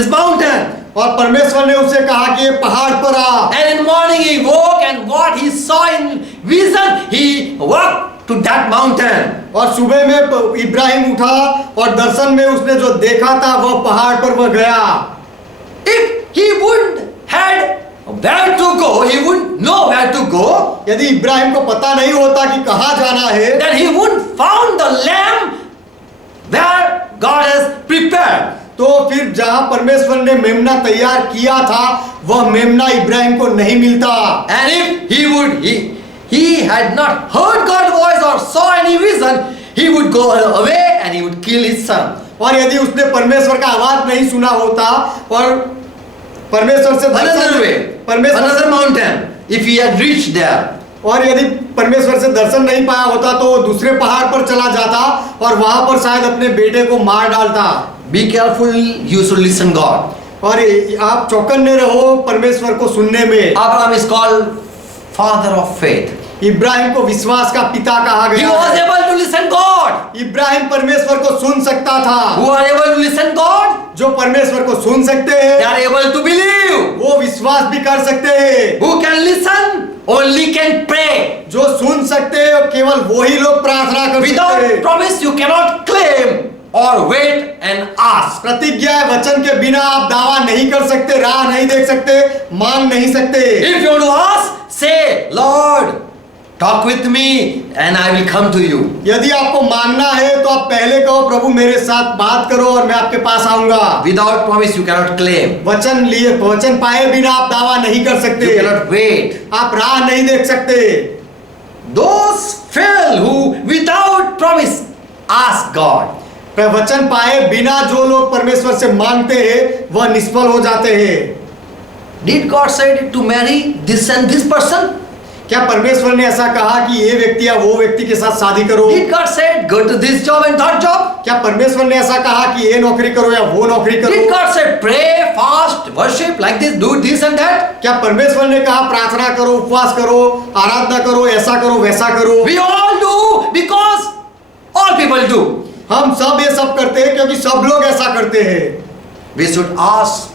mountain. और परमेश्वर ने उससे कहा कि ये पहाड़ पर आ। And in the morning he woke and what he saw in vision, he walked to that mountain. और सुबह में इब्राहिम उठा और दर्शन में उसने जो देखा था वह पहाड़ पर वह गया। If he wouldn't had where to go, he wouldn't know where to go. यदि इब्राहिम को पता नहीं होता कि कहाँ जाना है, then he wouldn't found the lamb where God has prepared. तो फिर जहाँ परमेश्वर ने मेमना तैयार किया था वह मेमना इब्राहिम को नहीं मिलता। And if he had not heard God's voice or saw any vision, he would go away and he would kill his son. और यदि उसने परमेश्वर का आवाज नहीं सुना होता और परमेश्वर से another mountain, if he had reached there, और यदि परमेश्वर से दर्शन नहीं पाया होता तो वो दूसरे पहाड़ पर चला जाता और वहां पर शायद अपने बेटे को मार डालता। Be careful, you should listen God. और आप चौकन्ने रहो परमेश्वर को सुनने में। Abraham is called father of faith. Ibrahim को विश्वास का पिता कहा गया। He was able to to listen God? Ibrahim परमेश्वर को सुन सकता था। Who are able to listen God? जो परमेश्वर को सुन सकते They हैं are able to believe. वो विश्वास भी कर सकते हैं। Who can listen? Only can pray. जो सुन सकते हैं केवल वही लोग प्रार्थना कर सकते Without हैं। promise, you cannot claim or wait and ask. प्रतिज्ञा वचन के बिना आप दावा नहीं कर सकते, राह नहीं देख सकते, मांग नहीं सकते। If you want to ask, say, Lord, talk with me and I will come to you. यदि आपको मांगना है तो आप पहले कहो प्रभु मेरे साथ बात करो और मैं आपके पास आऊंगा। Without promise, you cannot claim. वचन पाए बिना आप दावा नहीं कर You सकते, cannot wait. आप राह नहीं देख सकते। Those fail who without promise ask God. पर वचन पाए बिना जो लोग परमेश्वर से मांगते हैं वह निष्फल हो जाते हैं। Did God say to marry this and this person? क्या परमेश्वर ने ऐसा कहा कि ये व्यक्ति या वो व्यक्ति के साथ शादी करो? Did God say go to this job and that job? क्या परमेश्वर ने ऐसा कहा कि ये नौकरी करो या वो नौकरी Did करो? God say pray, fast, worship like this, do this and that? क्या परमेश्वर ने कहा प्रार्थना करो, उपवास करो, आराधना करो, ऐसा करो, वैसा करो? We all do because all people do. हम सब ये सब करते हैं क्योंकि सब लोग ऐसा करते हैं। We should ask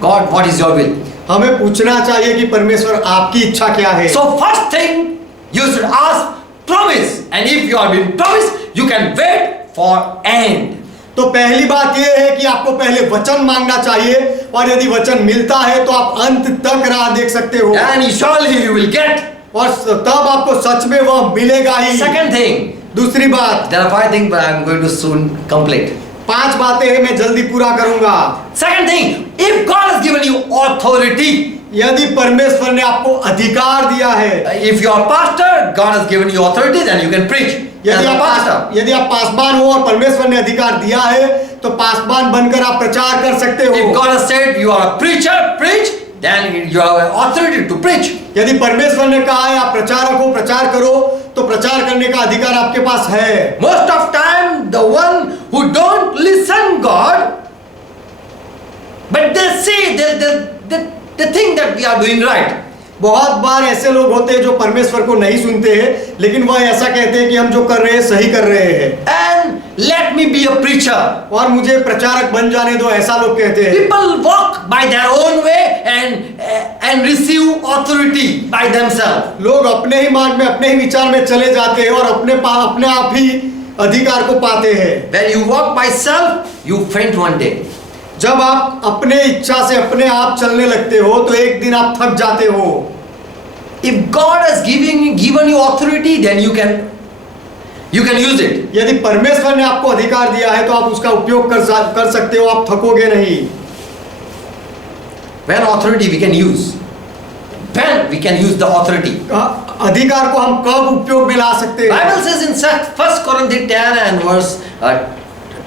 God, what is your will? हमें पूछना चाहिए कि परमेश्वर आपकी इच्छा क्या है। So first thing you should ask promise, and if you have been promised, you can wait for end. तो पहली बात यह है कि आपको पहले वचन मांगना चाहिए और यदि वचन मिलता है तो आप अंत तक राह देख सकते हो And surely you will get. और तब आपको सच में वह मिलेगा ही। Second thing, दूसरी बात, there are 5 things, but I am going to soon complete. 5 बातें हैं, मैं जल्दी पूरा करूंगा। Second thing, if God has given you authority, यदि परमेश्वर ने आपको अधिकार दिया है, if you are pastor, God has given you authority, then you can preach. As a pastor. यदि आप पासबान हो और परमेश्वर ने अधिकार दिया है तो पासबान बनकर आप प्रचार कर सकते If हो। God has said you are a preacher, preach, then you have authority to preach. यदि परमेश्वर ने कहा है आप प्रचारक हो, प्रचार करो, तो प्रचार करने का अधिकार आपके पास है। Most of time, the one who don't listen God, but they see, they think that we are doing right. बहुत बार ऐसे लोग होते हैं जो परमेश्वर को नहीं सुनते हैं लेकिन वह ऐसा कहते हैं कि हम जो कर रहे हैं सही कर रहे हैं And let me be a preacher. और मुझे प्रचारक बन जाने दो, ऐसा लोग कहते हैं। People walk by their own way and receive authority by themselves. लोग अपने ही मार्ग में, अपने ही विचार में चले जाते हैं और अपने आप ही अधिकार को पाते हैं। When you walk by self, you faint one day. जब आप अपने इच्छा से अपने आप चलने लगते हो तो एक दिन आप थक जाते हो। If God has given you authority, then you can use it. यदि परमेश्वर ने आपको अधिकार दिया है तो आप उसका उपयोग कर सकते हो, आप थकोगे नहीं। When authority we can use? When we can use the authority? अधिकार को हम कब उपयोग में ला सकते हैं? Bible says in 1 Corinthians 10 and verse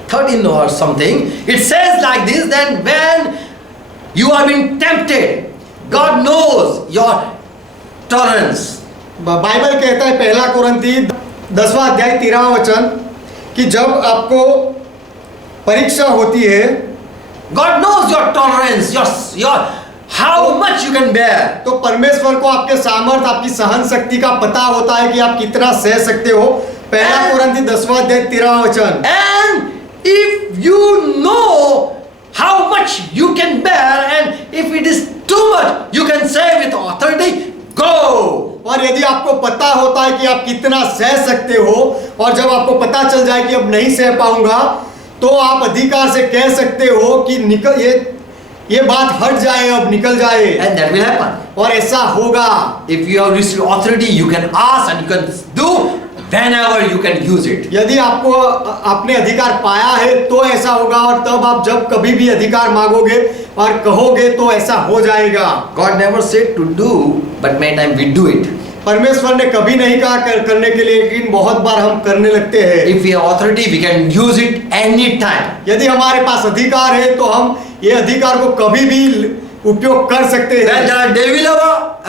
13 or something, it says like this, then when you are being tempted, God knows your tolerance. Bible कहता है 1 कोरिन्थी 10वां अध्याय 13वां वचन कि जब आपको परीक्षा होती है, God knows your tolerance, your how much you can bear. तो परमेश्वर को आपके सामर्थ, आपकी सहन शक्ति का पता होता है कि आप कितना सह सकते हो। 1 कोरिन्थी 10वां अध्याय 13वां वचन। And if you know how much you can bear, and if it is too much, you can say with authority, go. और यदि आपको पता होता है कि आप कितना सह सकते हो और जब आपको पता चल जाए कि अब नहीं सह पाऊंगा तो आप अधिकार से कह सकते हो कि निकल, ये बात हट जाए, अब निकल जाए। And that will happen. और ऐसा होगा। If you have received authority, you can ask and you can do whenever you can use it. यदि आपको आपने अधिकार पाया है तो ऐसा होगा और तब आप जब कभी भी अधिकार मांगोगे और कहोगे तो ऐसा हो जाएगा। God never said to do, but many times we do it. परमेश्वर ने कभी नहीं कहा करने के लिए, लेकिन बहुत बार हम करने लगते हैं। If we have authority, we can use it any time. यदि हमारे पास अधिकार है तो हम ये अधिकार को कभी भी उपयोग कर सकते When हैं। there are devil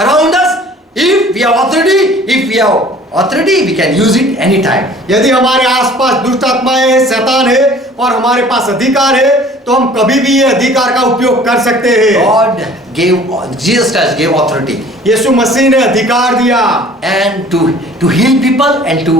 around us, if we have authority, we can use it any time. यदि हमारे आसपास दुष्ट आत्माएं हैं, शैतान है और हमारे पास अधिकार है तो हम कभी भी ये अधिकार का उपयोग कर सकते हैं। Jesus Christ gave authority. यीशु मसीह ने अधिकार दिया And to heal people and to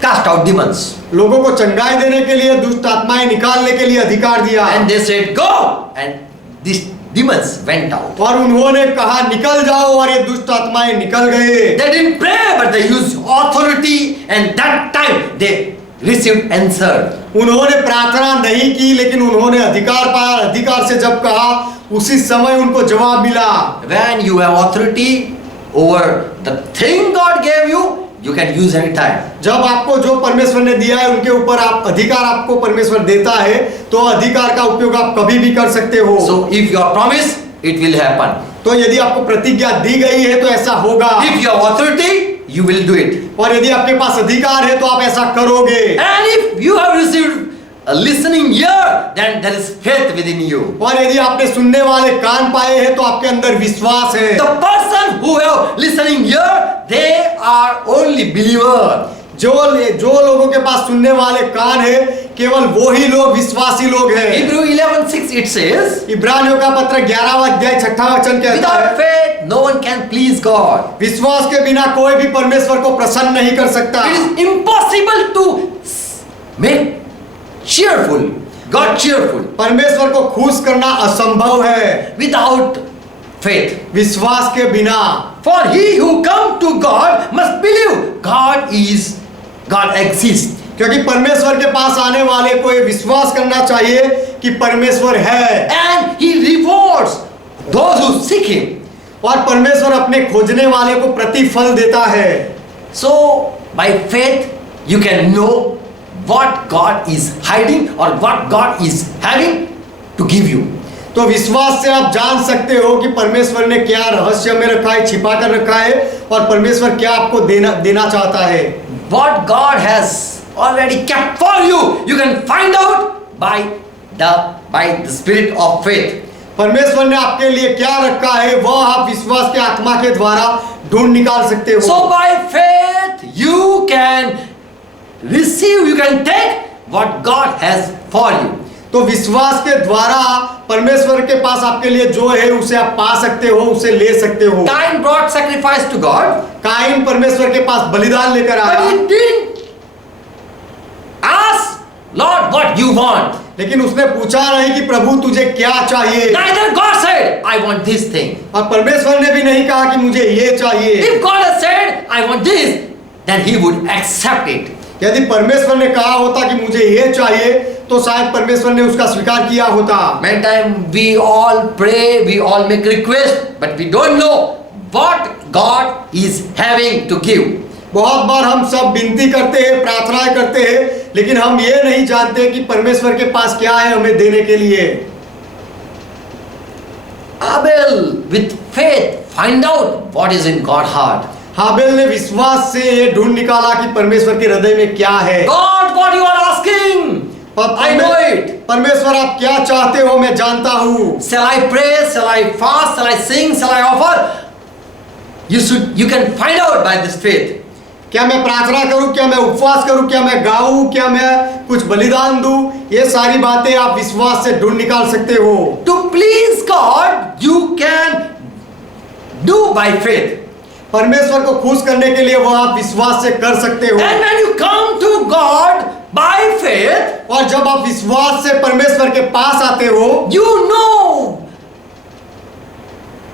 cast out demons. लोगों को चंगाई देने के लिए, दुष्ट आत्माएं निकालने के लिए अधिकार दिया। And they said, go! And these demons went out. और उन्होंने कहा निकल जाओ, और ये दुष्ट आत्माएं निकल गए। They didn't pray, but they used authority, and that time they received answer. उन्होंने प्रार्थना नहीं की, लेकिन उन्होंने अधिकार पाया। अधिकार से जब कहा, उसी समय उनको जवाब मिला। When you have authority over the thing God gave you, you can use any time. जब आपको जो परमेश्वर ने दिया है उनके ऊपर आप अधिकार आपको परमेश्वर देता है, तो अधिकार का उपयोग आप कभी भी कर सकते हो। So if you are promised, it will happen. तो यदि आपको प्रतिज्ञा दी गई है तो ऐसा होगा। If you have authority, you will do it. और यदि आपके पास अधिकार है तो आप ऐसा करोगे। And if you have received a listening ear, then there is faith within you. और यदि आपने सुनने वाले कान पाए हैं तो आपके अंदर विश्वास है। The person who have listening ear, they are only believer. जो लोगों के पास सुनने वाले कान है, केवल वो ही लोग विश्वासी लोग हैं। Hebrew 11:6 it says, इब्रानियों का पत्र 11वां अध्याय 6वां वचन कहता without है, faith no one can please God. विश्वास के बिना कोई भी परमेश्वर को प्रसन्न नहीं कर सकता। It is impossible to make cheerful, God cheerful, परमेश्वर को खुश करना असंभव है without faith. विश्वास के बिना। For he who come to God must believe God exists. क्योंकि परमेश्वर के पास आने वाले को ये विश्वास करना चाहिए कि परमेश्वर है, And he rewards those who seek him. और परमेश्वर अपने खोजने वाले को प्रतिफल देता है। So by faith you can know what God is hiding or what God is having to give you. तो विश्वास से आप जान सकते हो कि परमेश्वर ने क्या रहस्य में रखा है, छिपा कर रखा है, और परमेश्वर क्या आपको देना चाहता है। What God has already kept for you, you can find out by the spirit of faith. परमेश्वर ने आपके लिए क्या रखा है, वह आप विश्वास के आत्मा के द्वारा ढूंढ निकाल सकते हो। So by faith you can receive, you can take what God has for you. तो विश्वास के द्वारा परमेश्वर के पास आपके लिए जो है उसे आप पा सकते हो, उसे ले सकते हो। Cain brought sacrifice to God, Cain परमेश्वर के पास बलिदान लेकर but आया, he didn't ask Lord what you want. लेकिन उसने पूछा नहीं कि प्रभु तुझे क्या चाहिए। Neither God said, I want this thing. और परमेश्वर ने भी नहीं कहा कि मुझे ये चाहिए। If God had said, I want this, then he would accept it. यदि परमेश्वर ने कहा होता कि मुझे ये चाहिए, तो शायद परमेश्वर ने उसका स्वीकार किया होता। Many times we all pray, we all make requests, but we don't know what God is having to give. बहुत बार हम सब विनती करते हैं, प्रार्थनाएं करते हैं, लेकिन हम ये नहीं जानते कि परमेश्वर के पास क्या है हमें देने के लिए। Abel with faith find out what is in God's heart. हाबेल ने विश्वास से ये ढूंढ निकाला कि परमेश्वर के हृदय में क्या है। God, what you are asking? I know it. परमेश्वर आप क्या चाहते हो मैं जानता हूँ। Shall I pray? Shall I fast? Shall I sing? Shall I offer? You can find out by this faith. क्या मैं प्रार्थना करूं, क्या मैं उपवास करूं, क्या मैं गाऊं, क्या मैं कुछ बलिदान दूं, ये सारी बातें आप विश्वास से ढूंढ निकाल सकते हो। To please God, you can do by faith. परमेश्वर को खुश करने के लिए वह आप विश्वास से कर सकते हो। And when you come to God by faith, और जब आप विश्वास से परमेश्वर के पास आते हो, you know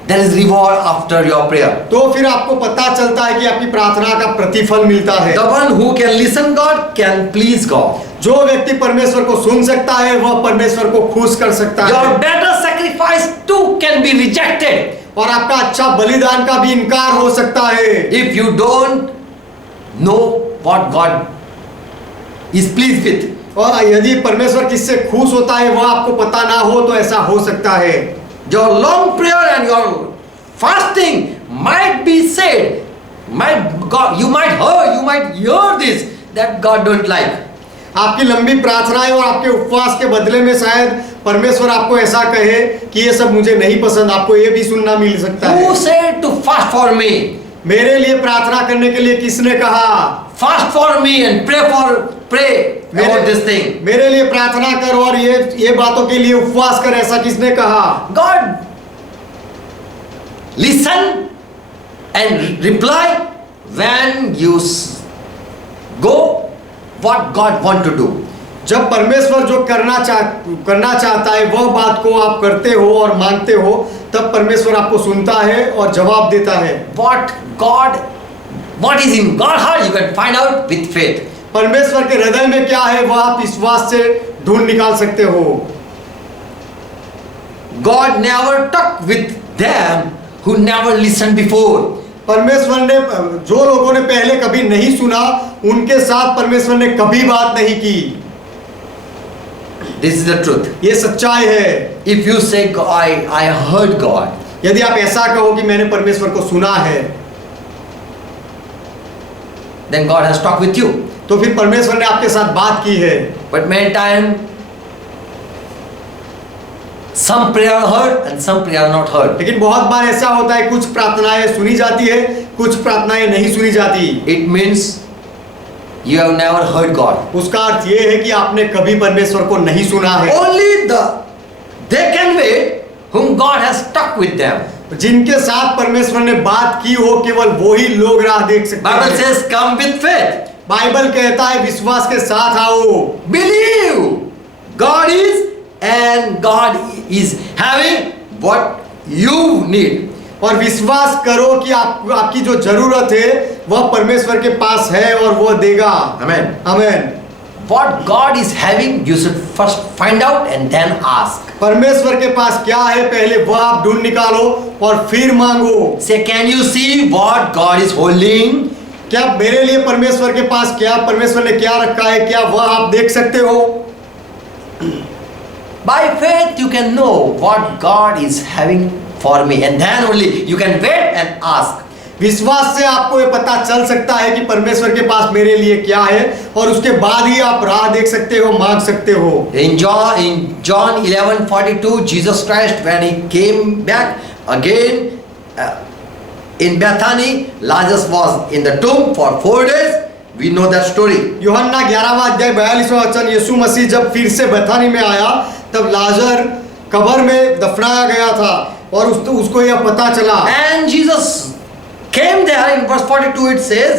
there is reward after your prayer. तो फिर आपको पता चलता है कि आपकी प्रार्थना का प्रतिफल मिलता है। The one who can listen God can please God. जो व्यक्ति परमेश्वर को सुन सकता है वह परमेश्वर को खुश कर सकता Your है। better sacrifice too can be rejected और आपका अच्छा बलिदान का भी इनकार हो सकता है। if you don't know what God is pleased with. और यदि परमेश्वर किससे खुश होता है वह आपको पता ना हो तो ऐसा हो सकता है। Your long prayer and your fasting might be said, you might hear this, that God don't like. आपकी लंबी प्रार्थनाएं और आपके उपवास के बदले में शायद परमेश्वर आपको ऐसा कहे कि ये सब मुझे नहीं पसंद, आपको ये भी सुनना मिल सकता है। Who said to fast for me? मेरे लिए प्रार्थना करने के लिए किसने कहा? Fast for me and pray about this thing. मेरे लिए प्रार्थना कर और ये बातों के लिए उपवास कर, ऐसा किसने कहा? God listen and reply when you go what God want to do. जब परमेश्वर जो करना चाहता है वह बात को आप करते हो और मांगते हो, तब परमेश्वर आपको सुनता है और जवाब देता है। What is in God's heart you can find out with faith. परमेश्वर के हृदय में क्या है वह आप विश्वास से ढूंढ निकाल सकते हो। God never talked with them who never listened before. परमेश्वर ने जो लोगों ने पहले कभी नहीं सुना, उनके साथ परमेश्वर ने कभी बात नहीं की। This is the truth. ये सच्चाई है। If you say I heard God, यदि आप ऐसा कहो कि मैंने परमेश्वर को सुना है, then God has talked with you. तो फिर परमेश्वर ने आपके साथ बात की है। But many times some prayer heard and some prayer not heard. लेकिन बहुत बार ऐसा होता है, कुछ प्रार्थनाएं सुनी जाती है, कुछ प्रार्थनाएं नहीं सुनी जाती। It means you have never heard God. उसका अर्थ ये है कि आपने कभी परमेश्वर को नहीं सुना है। Only they can wait whom God has stuck with them. जिनके साथ परमेश्वर ने बात की हो, केवल वो ही लोग राह देख सकते Bible हैं। says come with faith. Bible कहता है विश्वास के साथ आओ। Believe God is and God is having what you need. और विश्वास करो कि आपकी जो जरूरत है वह परमेश्वर के पास है और वह देगा। Amen. आमीन। What God is having, you should first find out and then ask. परमेश्वर के पास क्या है पहले वह आप ढूंढ निकालो और फिर मांगो। Say, can you see what God is holding? क्या मेरे लिए परमेश्वर के पास क्या परमेश्वर ने क्या रखा है, क्या वह आप देख सकते हो? By faith you can know what God is having for me, and then only you can wait and ask. विश्वास से आपको ये पता चल सकता है कि परमेश्वर के पास मेरे लिए क्या है, और उसके बाद ही आप राह देख सकते हो, मांग सकते हो। In John 11:42, Jesus Christ, when he came back again in Bethany, Lazarus was in the tomb for 4 days. We know that story. यूहन्ना 11वां अध्याय 42वां वचन, यीशु मसीह जब फिर से बेथानी में आया तब लाजर कब्र में दफनाया गया था और उसको यह पता चला। And Jesus came there. In verse 42 it says,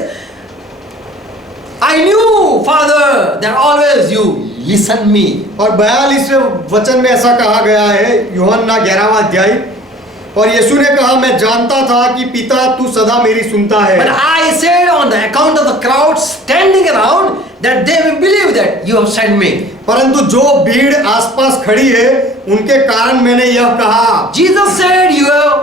I knew, Father, that always you listen me. और 42वें वचन में ऐसा कहा गया है, यूहन्ना 11वां अध्याय, और यीशु ने कहा मैं जानता था कि पिता तू सदा मेरी सुनता है। But I said on the account of the crowd standing around that they will believe that you have sent me. परंतु जो भीड़ आसपास खड़ी है उनके कारण मैंने यह कहा। Jesus said you have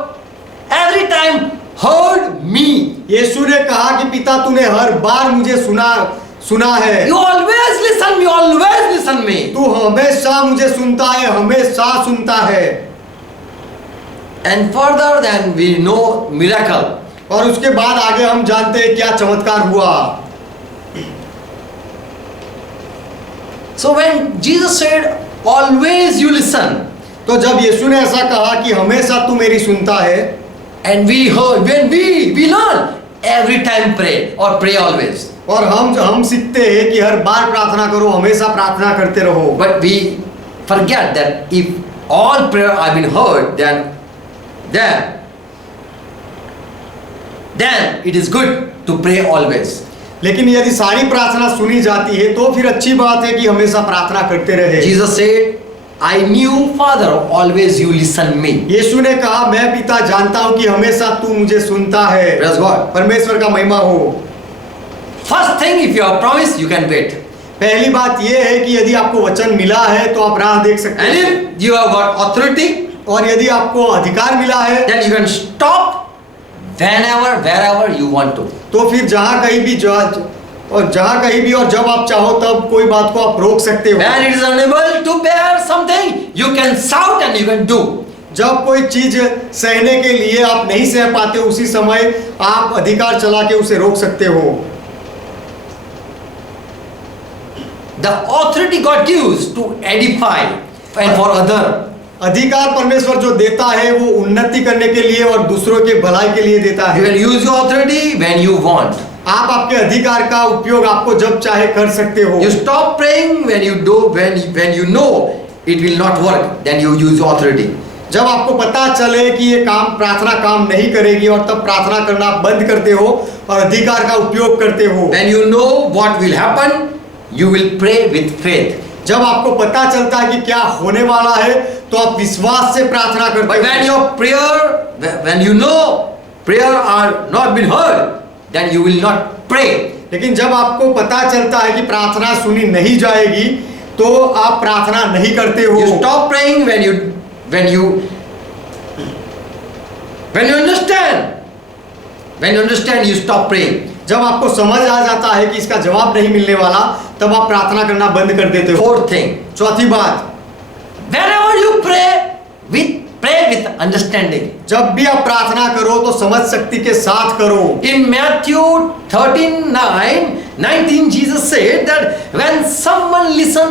every time heard me. यीशु ने कहा कि पिता तूने हर बार मुझे सुना है। You always listen me, always listen me. तू हमेशा मुझे सुनता है, हमेशा सुनता है। And further than we know miracle. और उसके बाद आगे हम जानते हैं क्या चमत्कार हुआ। So when Jesus said always you listen, तो जब यीशु ने ऐसा कहा कि हमेशा तू मेरी सुनता है, and we heard, when we learn every time pray or pray always. और हम सीखते हैं कि हर बार प्रार्थना करो, हमेशा प्रार्थना करते रहो। But we forget that if all prayer have been heard, then it is good to pray always. लेकिन यदि सारी प्रार्थना सुनी जाती है तो फिर अच्छी बात है कि हमेशा प्रार्थना करते रहे। Jesus said, I knew, Father, always you listen me. यीशु ने कहा मैं पिता जानता हूं कि हमेशा तू मुझे सुनता है। Praise God. परमेश्वर का महिमा हो। First thing, if you have promised, you can wait. पहली बात यह है कि यदि आपको वचन मिला है तो आप राह देख सकते And हैं। if you have got authority, और यदि आपको अधिकार मिला है then you can stop whenever, wherever you want to. तो फिर जहां कहीं भी और जब आप चाहो तब कोई बात को आप रोक सकते हो। When it is unable to bear something, you can shout and you can do. जब कोई चीज सहने के लिए आप नहीं सह पाते, उसी समय आप अधिकार चला के उसे रोक सकते हो। The authority God gives to edify and for other. अधिकार परमेश्वर जो देता है वो उन्नति करने के लिए और दूसरों के भलाई के लिए देता You है। can use your authority when you want. आप आपके अधिकार का उपयोग आपको जब चाहे कर सकते हो। You stop praying when you know it will not work, then you use your authority. जब आपको पता चले कि ये प्रार्थना काम नहीं करेगी और तब प्रार्थना करना बंद करते हो और अधिकार का उपयोग करते हो। When you know what will happen, you will pray with faith. जब आपको पता चलता है कि क्या होने वाला है तो आप विश्वास से प्रार्थना करते But when हो। your prayer, when you know prayer are not been heard, then you will not pray. लेकिन जब आपको पता चलता है कि प्रार्थना सुनी नहीं जाएगी तो आप प्रार्थना नहीं करते हो। You stop praying when you understand. When you understand, you stop praying. जब आपको समझ आ जाता है कि इसका जवाब नहीं मिलने वाला तब आप प्रार्थना करना बंद कर देते हो। Fourth thing, चौथी बात, whenever you pray with understanding. जब भी आप प्रार्थना करो तो समझ शक्ति के साथ करो। In Matthew 13:19, Jesus said that when someone listen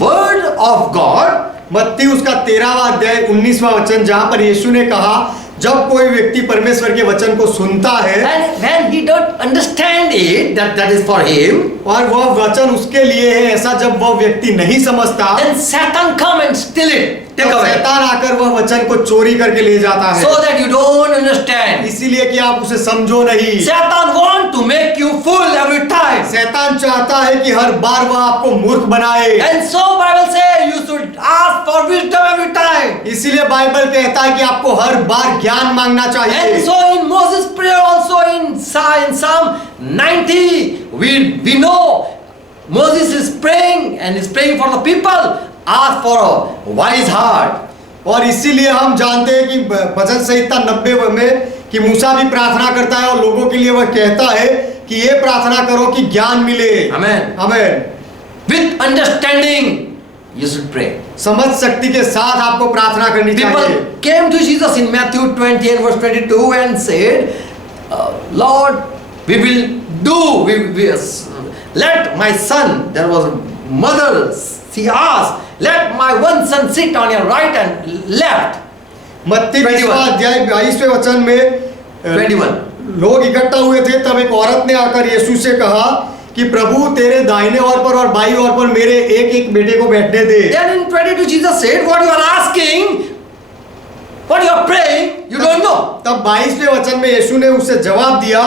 word of God, मत्ती उसका 13वां अध्याय 19वां वचन, जहां पर यीशु ने कहा जब कोई व्यक्ति परमेश्वर के वचन को सुनता है and when he don't understand it, that is for him, और वह वचन उसके लिए है ऐसा जब वह व्यक्ति नहीं समझता, then Satan come and steal it, take तो away, शैतान आकर वह वचन को चोरी करके ले जाता है, so that you don't understand. इसीलिए कि आप उसे समझो नहीं। Satan want to make you fool every time, शैतान चाहता है कि हर बार वह आपको मूर्ख बनाए, and so Bible say you should ask for wisdom every time. इसीलिए बाइबल कहता है कि आपको हर बार ज्ञान मांगना And चाहिए। so in Moses' prayer also in Psalm 90, we know Moses is praying and is praying for the people, ask for a wise heart. और इसीलिए हम जानते हैं कि भजन संहिता 90 में कि मूसा भी प्रार्थना करता है और लोगों के लिए वह कहता है कि ये प्रार्थना करो कि ज्ञान मिले। Amen. आमीन। With understanding, you should pray. समझ शक्ति के साथ आपको प्रार्थना करनी चाहिए। People came to Jesus in Matthew 20 and verse 22 and said, Lord, we will do, let my son, there was a mother, she asked, let my one son sit on your right and left. मत्ती 21 20वां अध्याय 22वें वचन में 21. लोग इकट्ठा हुए थे, तब एक औरत ने आकर यीशु से कहा कि प्रभु तेरे दाहिने ओर पर और बाईं ओर पर मेरे एक एक बेटे को बैठने दे। Then in 22 Jesus said, what you are asking, what you are praying, you don't know. तब 22वें वचन में यीशु ने उससे जवाब दिया,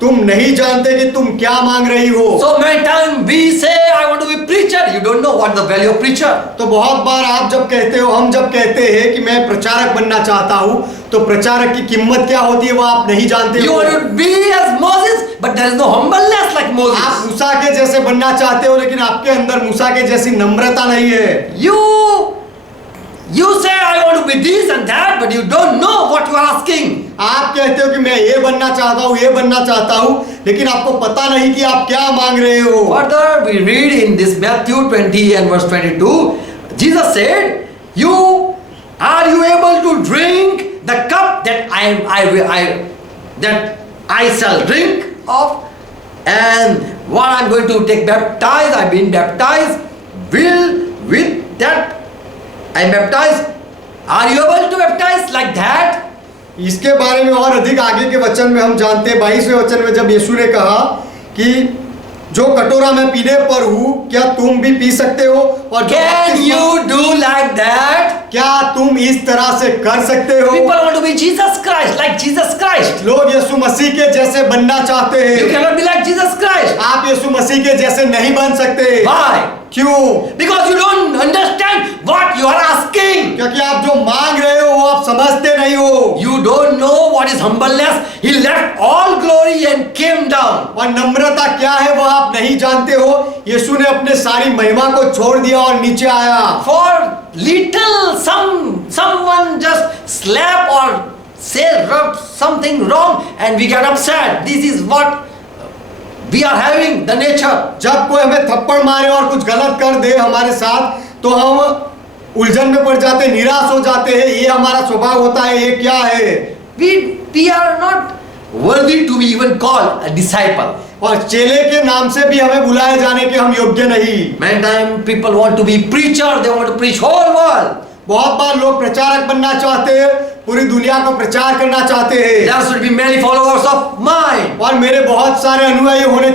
तुम नहीं जानते कि तुम क्या मांग रही हो। So many times we say, I want to be preacher, you don't know what the value of preacher. तो बहुत बार आप जब कहते हो, हम जब कहते हैं कि मैं प्रचारक बनना चाहता हूँ, तो प्रचारक की कीमत क्या होती है वो आप नहीं जानते You हो। want to be as Moses, but there is no humbleness like आप Moses. मूसा के जैसे बनना चाहते हो लेकिन आपके अंदर मूसा के जैसी नम्रता नहीं है। You say I want to be this and that, but you don't know what you are asking. आप कहते हो कि मैं ये बनना चाहता हूँ, ये बनना चाहता हूँ, लेकिन आपको पता नहीं कि आप क्या मांग रहे हो। Further, we read in this Matthew 20 and verse 22, Jesus said, are you able to drink the cup that I shall drink of? And what I'm going to take baptized, I've been baptized, with that I'm baptized. Are you able to baptize like that? इसके बारे में और अधिक आगे के वचन में हम जानते हैं 22वें वचन में जब यीशु ने कहा कि जो कटोरा मैं पीने पर हूँ क्या तुम भी पी सकते हो, और Can you do like that? क्या तुम इस तरह से कर सकते हो। People want to be Jesus Christ, like Jesus Christ. लोग यीशु मसीह के जैसे बनना चाहते You हैं। cannot be like Jesus Christ. आप यीशु मसीह के जैसे नहीं बन सकते। Why? क्यों? Because you don't understand what you are asking. क्योंकि आप जो मांग रहे हो वो आप समझते नहीं हो। You don't know what is humbleness. He left all glory and came down. और नम्रता क्या है वो आप नहीं जानते हो। यीशु ने अपने सारी महिमा को छोड़ दिया और नीचे आया। For little someone just slap or say something wrong and we get upset. This is what we are having, the nature. जब कोई हमें थप्पड़ मारे और कुछ गलत कर दे हमारे साथ तो हम उलझन में पड़ जाते, निराश हो जाते हैं। ये हमारा स्वभाव होता है। ये क्या है? We are not worthy to be even called a disciple. और चेले के नाम से भी हमें बुलाए जाने के हम योग्य नहीं। Many times people want to be preacher, they want to preach whole world. बहुत बार लोग प्रचारक बनना चाहते हैं, पूरी दुनिया को प्रचार करना चाहते हैं। There should be many followers of mine. और मेरे बहुत सारे अनुयायी होने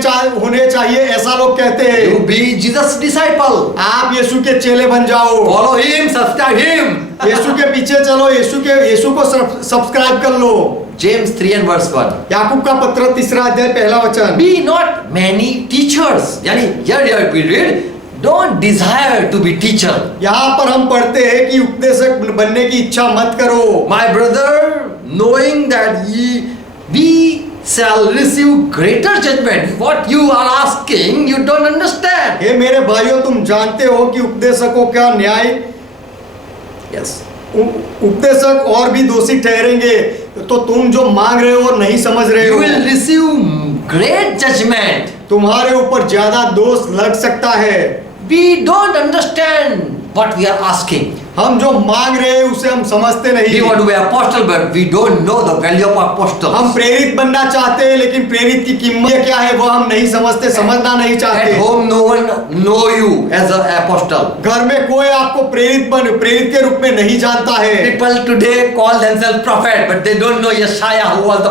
चाहिए, ऐसा लोग कहते हैं। You be Jesus' disciple. आप यीशु के चेले बन जाओ, Follow him, subscribe him. यीशु के पीछे चलो, यीशु को सब्सक्राइब कर लो। James 3 and verse 1. याकूब का पत्र 3 अध्याय पहला वचन। Be not many teachers. यानी here we read, don't desire to be teacher. यहाँ पर हम पढ़ते हैं कि उपदेशक बनने की इच्छा मत करो। My brother, knowing that we shall receive greater judgment. What you are asking, you don't understand. हे मेरे भाइयों, तुम जानते हो कि उपदेशकों का न्याय, Yes. उपदेशक और भी दोषी ठहरेंगे। तो तुम जो मांग रहे हो और नहीं समझ रहे You हो, will receive great judgment. तुम्हारे ऊपर ज्यादा दोष लग सकता है। We don't understand what we are asking. हम जो मांग रहे हैं उसे हम समझते We नहीं। want to be apostle, but we don't know the value of apostle. हम प्रेरित बनना चाहते हैं, लेकिन प्रेरित की कीमत क्या है वो हम नहीं समझते, समझना नहीं At चाहते। home, no one know you as an apostle. घर में कोई आपको प्रेरित के रूप में नहीं जानता है। People today call themselves prophet, but they don't know Yeshaya, who was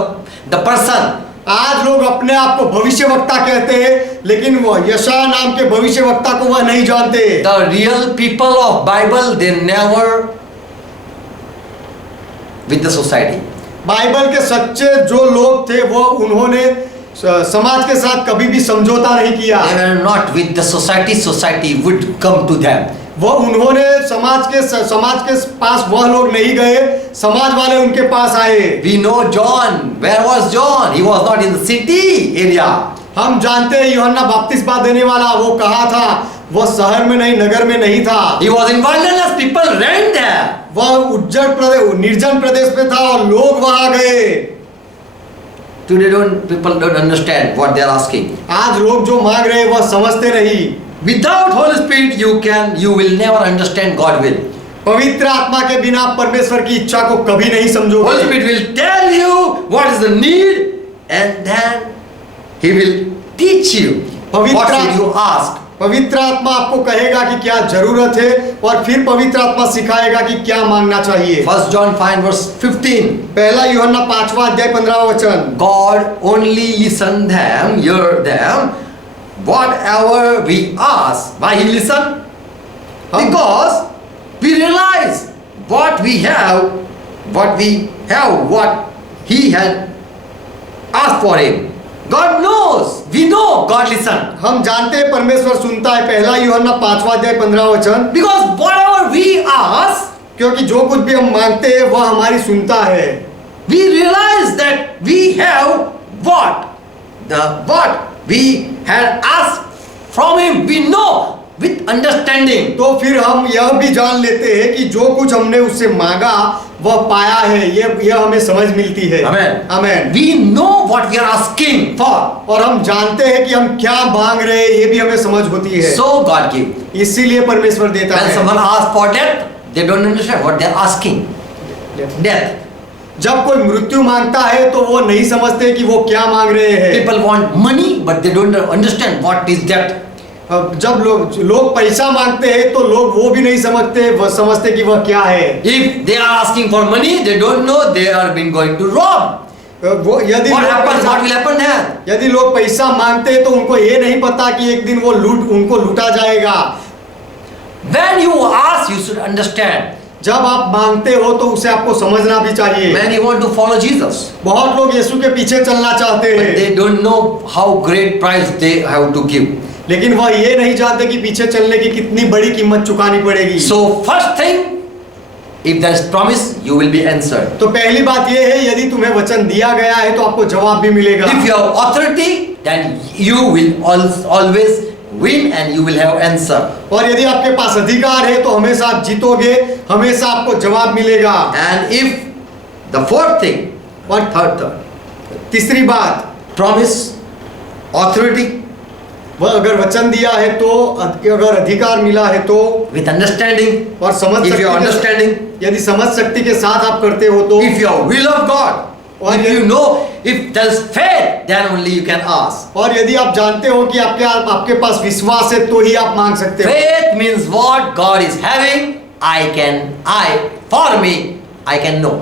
the person. आज लोग अपने आप को भविष्यवक्ता कहते हैं, लेकिन वो यशायाह नाम के भविष्यवक्ता को वह नहीं जानते। The real people of Bible, they never with the society. Bible के सच्चे जो लोग थे वो उन्होंने समाज के साथ कभी भी समझौता नहीं किया। They were not with the society. Society would come to them. वो उन्होंने समाज के पास वह लोग नहीं गए, समाज वाले उनके पास आए। We know John. Where was John? He was not in the city area. हम जानते हैं यूहन्ना बपतिस्मा देने वाला वो कहाँ था, वह शहर में नहीं, नगर में नहीं था। He was in wilderness. People ran there. वह उज्जड़ प्रदेश, निर्जन प्रदेश में था और लोग वहां गए। Today people don't understand what they are asking. आज लोग जो मांग रहे हैं वह समझते नहीं। Without Holy Spirit, you will never understand God will. पवित्र आत्मा के बिना परमेश्वर की इच्छा को कभी नहीं Holy समझोगे। Spirit will tell you what is the need, and then He will teach you what should you ask. पवित्र आत्मा आपको कहेगा कि क्या जरूरत है, और फिर पवित्र आत्मा सिखाएगा कि क्या मांगना चाहिए। 1 John 5 verse 15. पहला यूहन्ना 5वां अध्याय 15वां वचन। God only listen them, hear them, whatever we ask. Why He listen? Because we realize what we have, what He had asked for Him. God knows. We know God listen. हम जानते हैं परमेश्वर सुनता है। पहला यूहन्ना 5वां अध्याय 15वां वचन। Because whatever we ask, क्योंकि जो कुछ भी हम मांगते हैं वह हमारी सुनता है। we realize that we have what we had asked from Him. We know with understanding. तो फिर हम यह भी जान लेते हैं कि जो कुछ हमने उससे मांगा वह पाया है। यह हमें समझ मिलती है। Amen. Amen. We know what we are asking for. और हम जानते हैं कि हम क्या मांग रहे हैं, ये भी हमें समझ होती है। So God give. इसीलिए परमेश्वर देता When है। someone asks for death, they don't understand what they are asking. Death. जब कोई मृत्यु मांगता है तो वो नहीं समझते कि वो क्या मांग रहे हैं। People want money, but they don't understand what is death. जब लोग पैसा मांगते हैं तो लोग वो भी नहीं समझते कि वह क्या है। If they are asking for money, they don't know they are being going to rob. वो यदि What will happen there? यदि लोग पैसा मांगते हैं तो उनको ये नहीं पता कि एक दिन वो उनको लूटा जाएगा। When you ask, you should understand. जब आप मांगते हो तो उसे आपको समझना भी चाहिए। Many want to follow Jesus, बहुत लोग यीशु के पीछे चलना चाहते but हैं, they don't know how great price they have to give. लेकिन वह ये नहीं जानते कि पीछे चलने की कितनी बड़ी कीमत चुकानी पड़ेगी। So first thing, if there is promise, you will be answered. तो पहली बात यह है, यदि तुम्हें वचन दिया गया है तो आपको जवाब भी मिलेगा। If you have authority, then you will always win and you will have answer. और यदि आपके पास अधिकार है तो हमेशा आप जीतोगे, हमेशा आपको जवाब मिलेगा। And if the fourth thing, और third, तीसरी बात, promise, authority, वह अगर वचन दिया है तो, अगर अधिकार मिला है तो, with understanding, और समझ if you are understanding, यदि समझ शक्ति के साथ आप करते हो तो, if you are will of God, और if you know, if there is faith, then only you can ask. और यदि आप जानते हो कि आपके पास विश्वास है तो ही आप मांग सकते हो। Faith means what God is having, for me, I can know.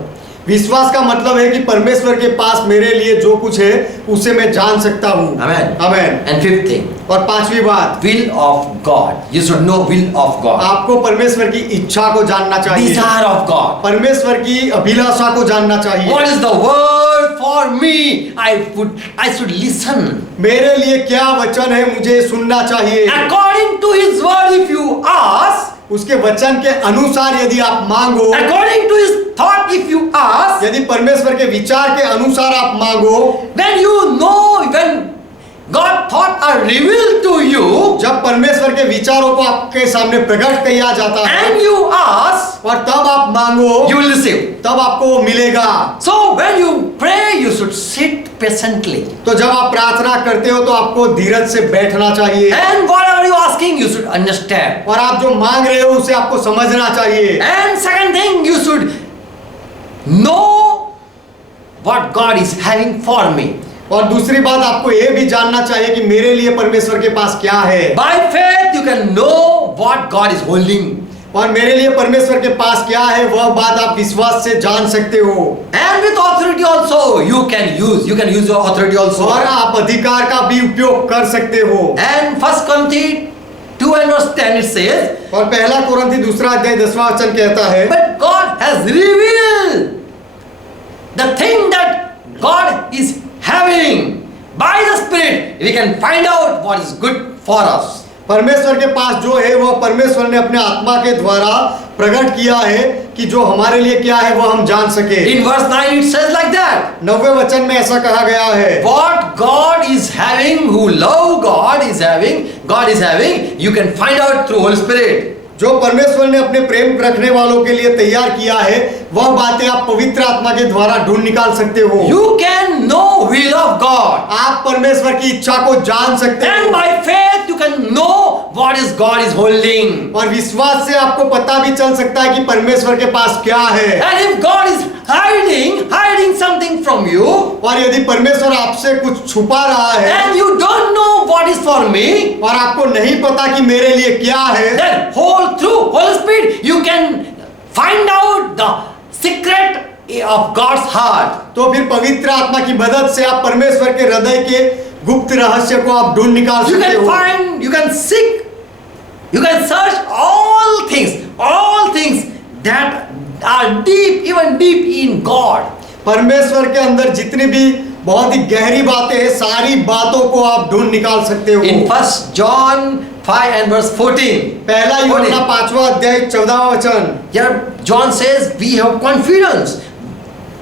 विश्वास का मतलब है कि परमेश्वर के पास मेरे लिए जो कुछ है उसे मैं जान सकता हूँ। Amen. Amen. And fifth thing, और पांचवी बात, will of God. You should know will of God. आपको परमेश्वर की इच्छा को जानना चाहिए, Desire of God. परमेश्वर की अभिलाषा को जानना चाहिए। What is the word for me, I should listen. मेरे लिए क्या वचन है, मुझे सुनना चाहिए। According to His word, if you ask, उसके वचन के अनुसार यदि आप मांगो, according to His thought, if you ask, यदि परमेश्वर के विचार के अनुसार आप मांगो, when you know, when God thought are revealed to you, जब परमेश्वर के विचारों को आपके सामने प्रकट किया जाता है and you ask, और तब आप मांगो, you will receive. तब आपको वो मिलेगा। So when you pray, you should sit patiently. तो जब आप प्रार्थना करते हो तो आपको धीरज से बैठना चाहिए, And whatever you asking, you should understand. और आप जो मांग रहे हो उसे आपको समझना चाहिए। And second thing, you should know what God is having for me. और दूसरी बात आपको ये भी जानना चाहिए कि मेरे लिए परमेश्वर के पास क्या है, By faith, you can know what God is holding. और मेरे लिए परमेश्वर के पास क्या है वह बात आप विश्वास से जान सकते हो। And with authority also, you can use your authority also. और आप अधिकार का भी उपयोग कर सकते हो। And 1 Corinthians 2 and verse 10 it says, और पहला कोरिन्थी 2:10 वचन कहता है, but God has revealed the thing that God is having by the Spirit. We can find out what is good for us. परमेश्वर के पास जो है वह परमेश्वर ने अपने आत्मा के द्वारा प्रकट किया है कि जो हमारे लिए क्या है वह हम जान सके। In verse 9 it says like that. 90 वचन में ऐसा कहा गया है, What God is having, who love God is having, you can find out through Holy Spirit. जो परमेश्वर ने अपने प्रेम रखने वालों के लिए तैयार किया है वह बातें आप पवित्र आत्मा के द्वारा ढूंढ निकाल सकते हो। You can know will of God. आप परमेश्वर की इच्छा को जान सकते And हो, by faith you can know what is God is holding. और विश्वास से आपको पता भी चल सकता है कि परमेश्वर के पास क्या है। And if God is hiding something from you, और यदि परमेश्वर आपसे कुछ छुपा रहा है and you don't know what is for me, और आपको नहीं पता कि मेरे लिए क्या है, then through Holy Spirit you can find out the secret of God's heart. तो फिर पवित्र आत्मा की मदद से आप परमेश्वर के हृदय के गुप्त रहस्य को आप ढूंढ निकाल You सकते can हो। find, you can seek, you can search all things that are deep, even deep in God. परमेश्वर के अंदर जितनी भी बहुत ही गहरी बातें हैं सारी बातों को आप ढूंढ निकाल सकते हो। In 1 John 5 and verse 14, पहला यूहन्ना 5वां अध्याय 14वां वचन, here John says we have confidence.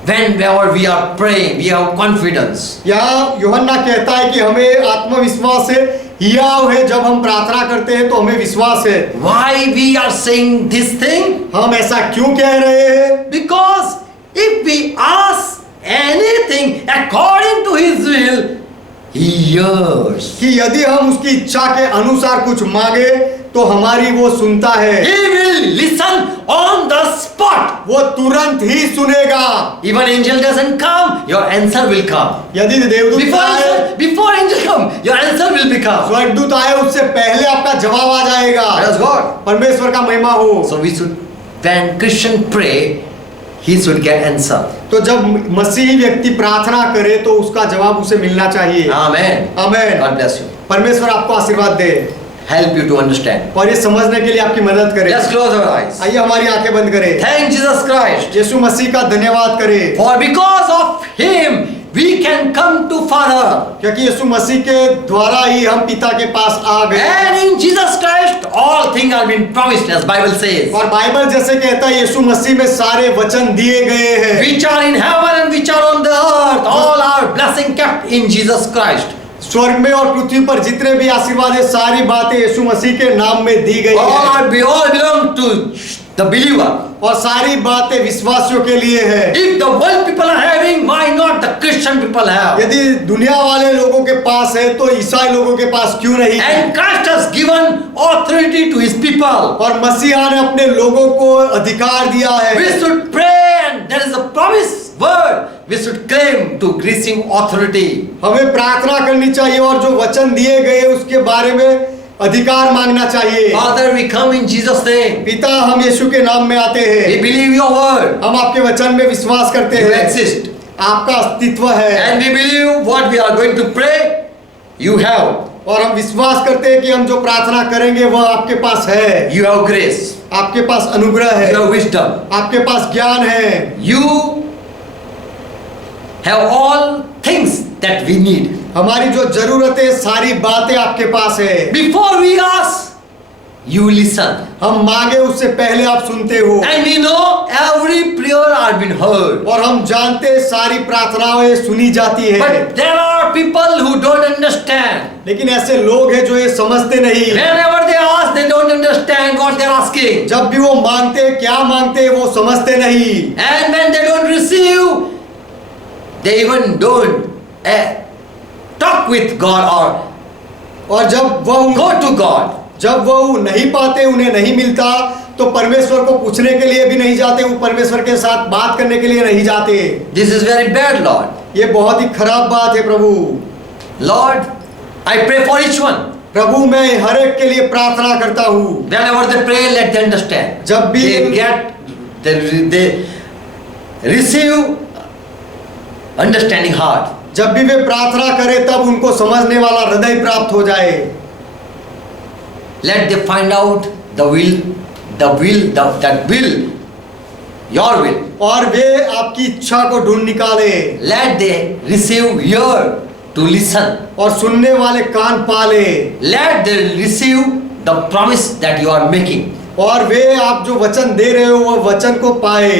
Whenever we are praying, we have confidence. यहाँ यूहन्ना कहता है कि हमें आत्मविश्वास है, हियाव है, जब हम प्रार्थना करते हैं तो हमें विश्वास है। Why we are saying this thing? हम ऐसा क्यों कह रहे हैं? Because if we ask anything according to His will, He hears. कि यदि हम उसकी इच्छा के अनुसार कुछ मांगे तो हमारी वो सुनता है, He will listen on the spot. वो तुरंत ही सुनेगा। Even angel doesn't come, your answer will come. यदि देवदूत आए, Before angel come, your answer will become. स्वर्गदूत आए, उससे पहले आपका जवाब आ जाएगा। Praise God. परमेश्वर का महिमा हो। So we should, when Christian pray, he should get answer. तो जब मसीही व्यक्ति प्रार्थना करे तो उसका जवाब उसे मिलना चाहिए। Amen. Amen. God bless you. परमेश्वर आपको आशीर्वाद दे Help you to understand. और ये समझने के लिए आपकी मदद करे। Let's close our eyes. आइए हमारी आंखें बंद करें। Thank Jesus Christ. यीशु मसीह का धन्यवाद करें, For because of Him, we can come to Father. क्योंकि यीशु मसीह के द्वारा ही हम पिता के पास आ गए। And in Jesus Christ, all things are been promised, as Bible says. और बाइबल जैसे कहता है यीशु मसीह में सारे वचन दिए गए हैं। Which are in heaven and which are on the earth, all are blessing kept in Jesus Christ. स्वर्ग में और पृथ्वी पर जितने भी आशीर्वाद है सारी बातें यीशु मसीह के नाम में दी गई All है belong to the believer. और सारी बातें विश्वासियों के लिए है। If the world people are having, why not the Christian people have? यदि दुनिया वाले लोगों के पास है तो ईसाई लोगों के पास क्यों नहीं है? And Christ has given authority to His people. और मसीहा ने अपने लोगों को अधिकार दिया है। We should pray, and there is a promise word. We should claim to receive authority. हमें प्रार्थना करनी चाहिए और जो वचन दिए गए उसके बारे में अधिकार मांगना चाहिए। Father, we come in Jesus' name. पिता, हम यीशु के नाम में आते We हैं, believe your word. हम आपके वचन में विश्वास करते You हैं, exist. आपका अस्तित्व है And we believe what we are going to pray, you have. और हम विश्वास करते हैं कि हम जो प्रार्थना करेंगे वह आपके पास है। You have grace. आपके पास अनुग्रह है, You have wisdom. आपके पास ज्ञान है, You have all things that we need. हमारी जो जरूरत है सारी बातें आपके पास है। Before we ask, you listen. हम मांगे उससे पहले आप सुनते हो, And we know every prayer has been heard. और हम जानते हैं सारी प्रार्थनाएं सुनी जाती है। But there are people who don't understand. लेकिन ऐसे लोग हैं जो ये समझते नहीं। Whenever they ask, they don't understand what they're asking. जब भी वो मांगते हैं, क्या मांगते हैं वो समझते नहीं। And when they don't receive, they even don't talk with God और जब or वह go to God. जब वो नहीं पाते, उन्हें नहीं मिलता, तो परमेश्वर को पूछने के लिए भी नहीं जाते, वो परमेश्वर के साथ बात करने के लिए नहीं जाते। This is very bad, Lord. ये बहुत ही खराब बात है प्रभु। Lord, I pray for each one. प्रभु मैं हर एक के लिए प्रार्थना करता हूँ। Whenever they pray, let them understand. जब भी They receive understanding heart. जब भी वे प्रार्थना करें तब उनको समझने वाला हृदय प्राप्त हो जाए। Let them find out that will, your will. और वे आपकी इच्छा को ढूंढ निकाले, Let they receive ear to listen. और सुनने वाले कान पाले, Let they receive the promise that you are making. और वे आप जो वचन दे रहे हो वो वचन को पाए,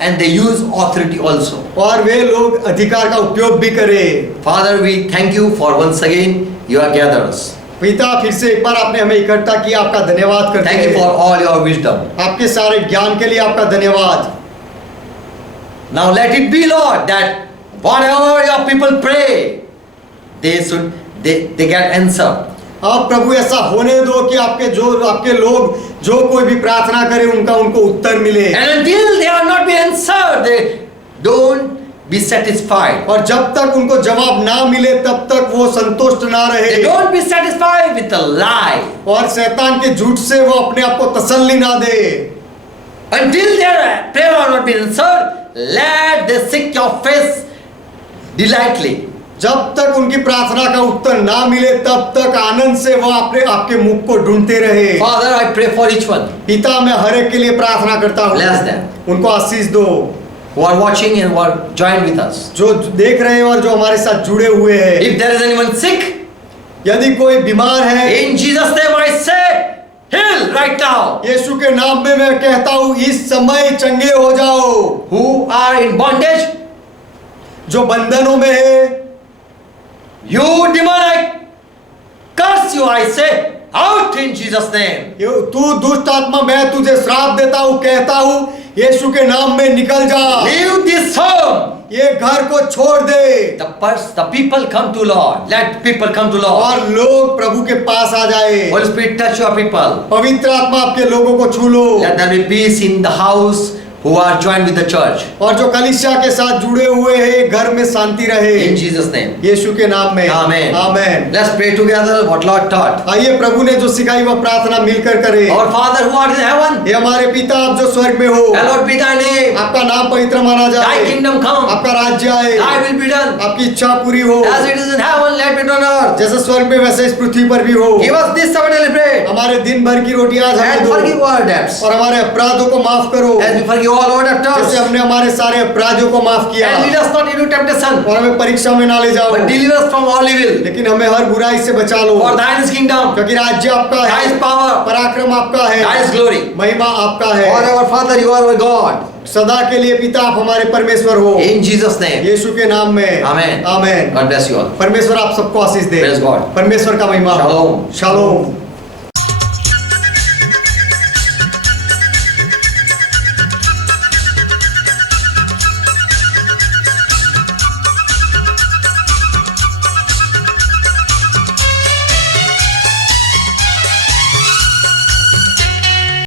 And they use authority also. और वे लोग अधिकार का उपयोग भी करें। Father, we thank you for once again you are gathered us. पिता फिर से एक बार आपने हमें इकट्ठा किया, आपका धन्यवाद करते Thank you for हैं। all your wisdom. आपके सारे ज्ञान के लिए आपका धन्यवाद। Now let it be, Lord, that whatever your people pray, they get answer. अब प्रभु ऐसा होने दो कि आपके लोग जो कोई भी प्रार्थना करे उनको उत्तर मिले, And until they are not be answered, they don't be satisfied. और जब तक उनको जवाब ना मिले तब तक वो संतुष्ट ना They रहे, don't be satisfied with a lie. और शैतान के झूठ से वो अपने आप को तसल्ली ना दे। Until their prayer are not be answered, let they seek your face delightfully. जब तक उनकी प्रार्थना का उत्तर ना मिले तब तक आनंद से वो आपके मुख को ढूंढते रहे। Father, I pray for each one. पिता मैं हर एक के लिए प्रार्थना करता हूँ, Bless them. उनको आशीष दो, Who are watching and who are joined with us. जो देख रहे हैं और जो हमारे साथ जुड़े हुए हैं। If there is anyone sick, यदि कोई बीमार है, in Jesus' name I say, heal right now. यीशु के नाम में मैं कहता हूँ इस समय चंगे हो जाओ। Who are in bondage, जो बंधनों में है, you demon, I curse you, I say, out in Jesus' name. तू दुष्ट आत्मा मैं तुझे श्राप देता हूँ, कहता हूँ यीशु के नाम में निकल जा। Leave this home. ये घर को छोड़ दे, The people come to Lord. Let people come to Lord. और लोग प्रभु के पास आ जाए। Holy Spirit, touch your people. पवित्र आत्मा आपके लोगों को छू लो, Let there be peace in the house who are joined with the church. और जो कलीसिया के साथ जुड़े हुए हैं घर में शांति रहे, In Jesus' name. यीशु के नाम में। Amen. Amen. Let's pray together what Lord taught. आइए प्रभु ने जो सिखाई वह प्रार्थना मिलकर करें। Our Father who art in heaven, ये हमारे पिता आप जो स्वर्ग में हो, hallowed be thy name. आपका नाम पवित्र माना Thy जाए, kingdom come. आपका राज्य आए, Thy will be done. आपकी इच्छा पूरी हो, As it is in heaven, let it be on earth. जैसे स्वर्ग में वैसे इस पृथ्वी पर भी हो। Give us this our daily bread. हमारे दिन भर की रोटी आज हमें And दो, forgive our debts. और हमारे अपराधों को माफ करो, As we forgive all our debtors. जैसे हमने हमारे सारे अपराधियों को माफ किया, And lead us not into temptation, और हमें परीक्षा में ना ले जाओ, but deliver us from all evil. लेकिन हमें हर बुराई से बचा लो, For thine is kingdom, क्योंकि राज्य आपका thine है, is power, पराक्रम आपका है, thine is glory. महिमा आपका है। Lord our Father, you are our God. सदा के लिए पिता आप हमारे परमेश्वर हो, In Jesus' name. यीशु के नाम में। Amen. Amen. God bless you all. परमेश्वर आप सबको आशीष दे। Praise God. परमेश्वर का महिमा हो। Shalom. शालोम।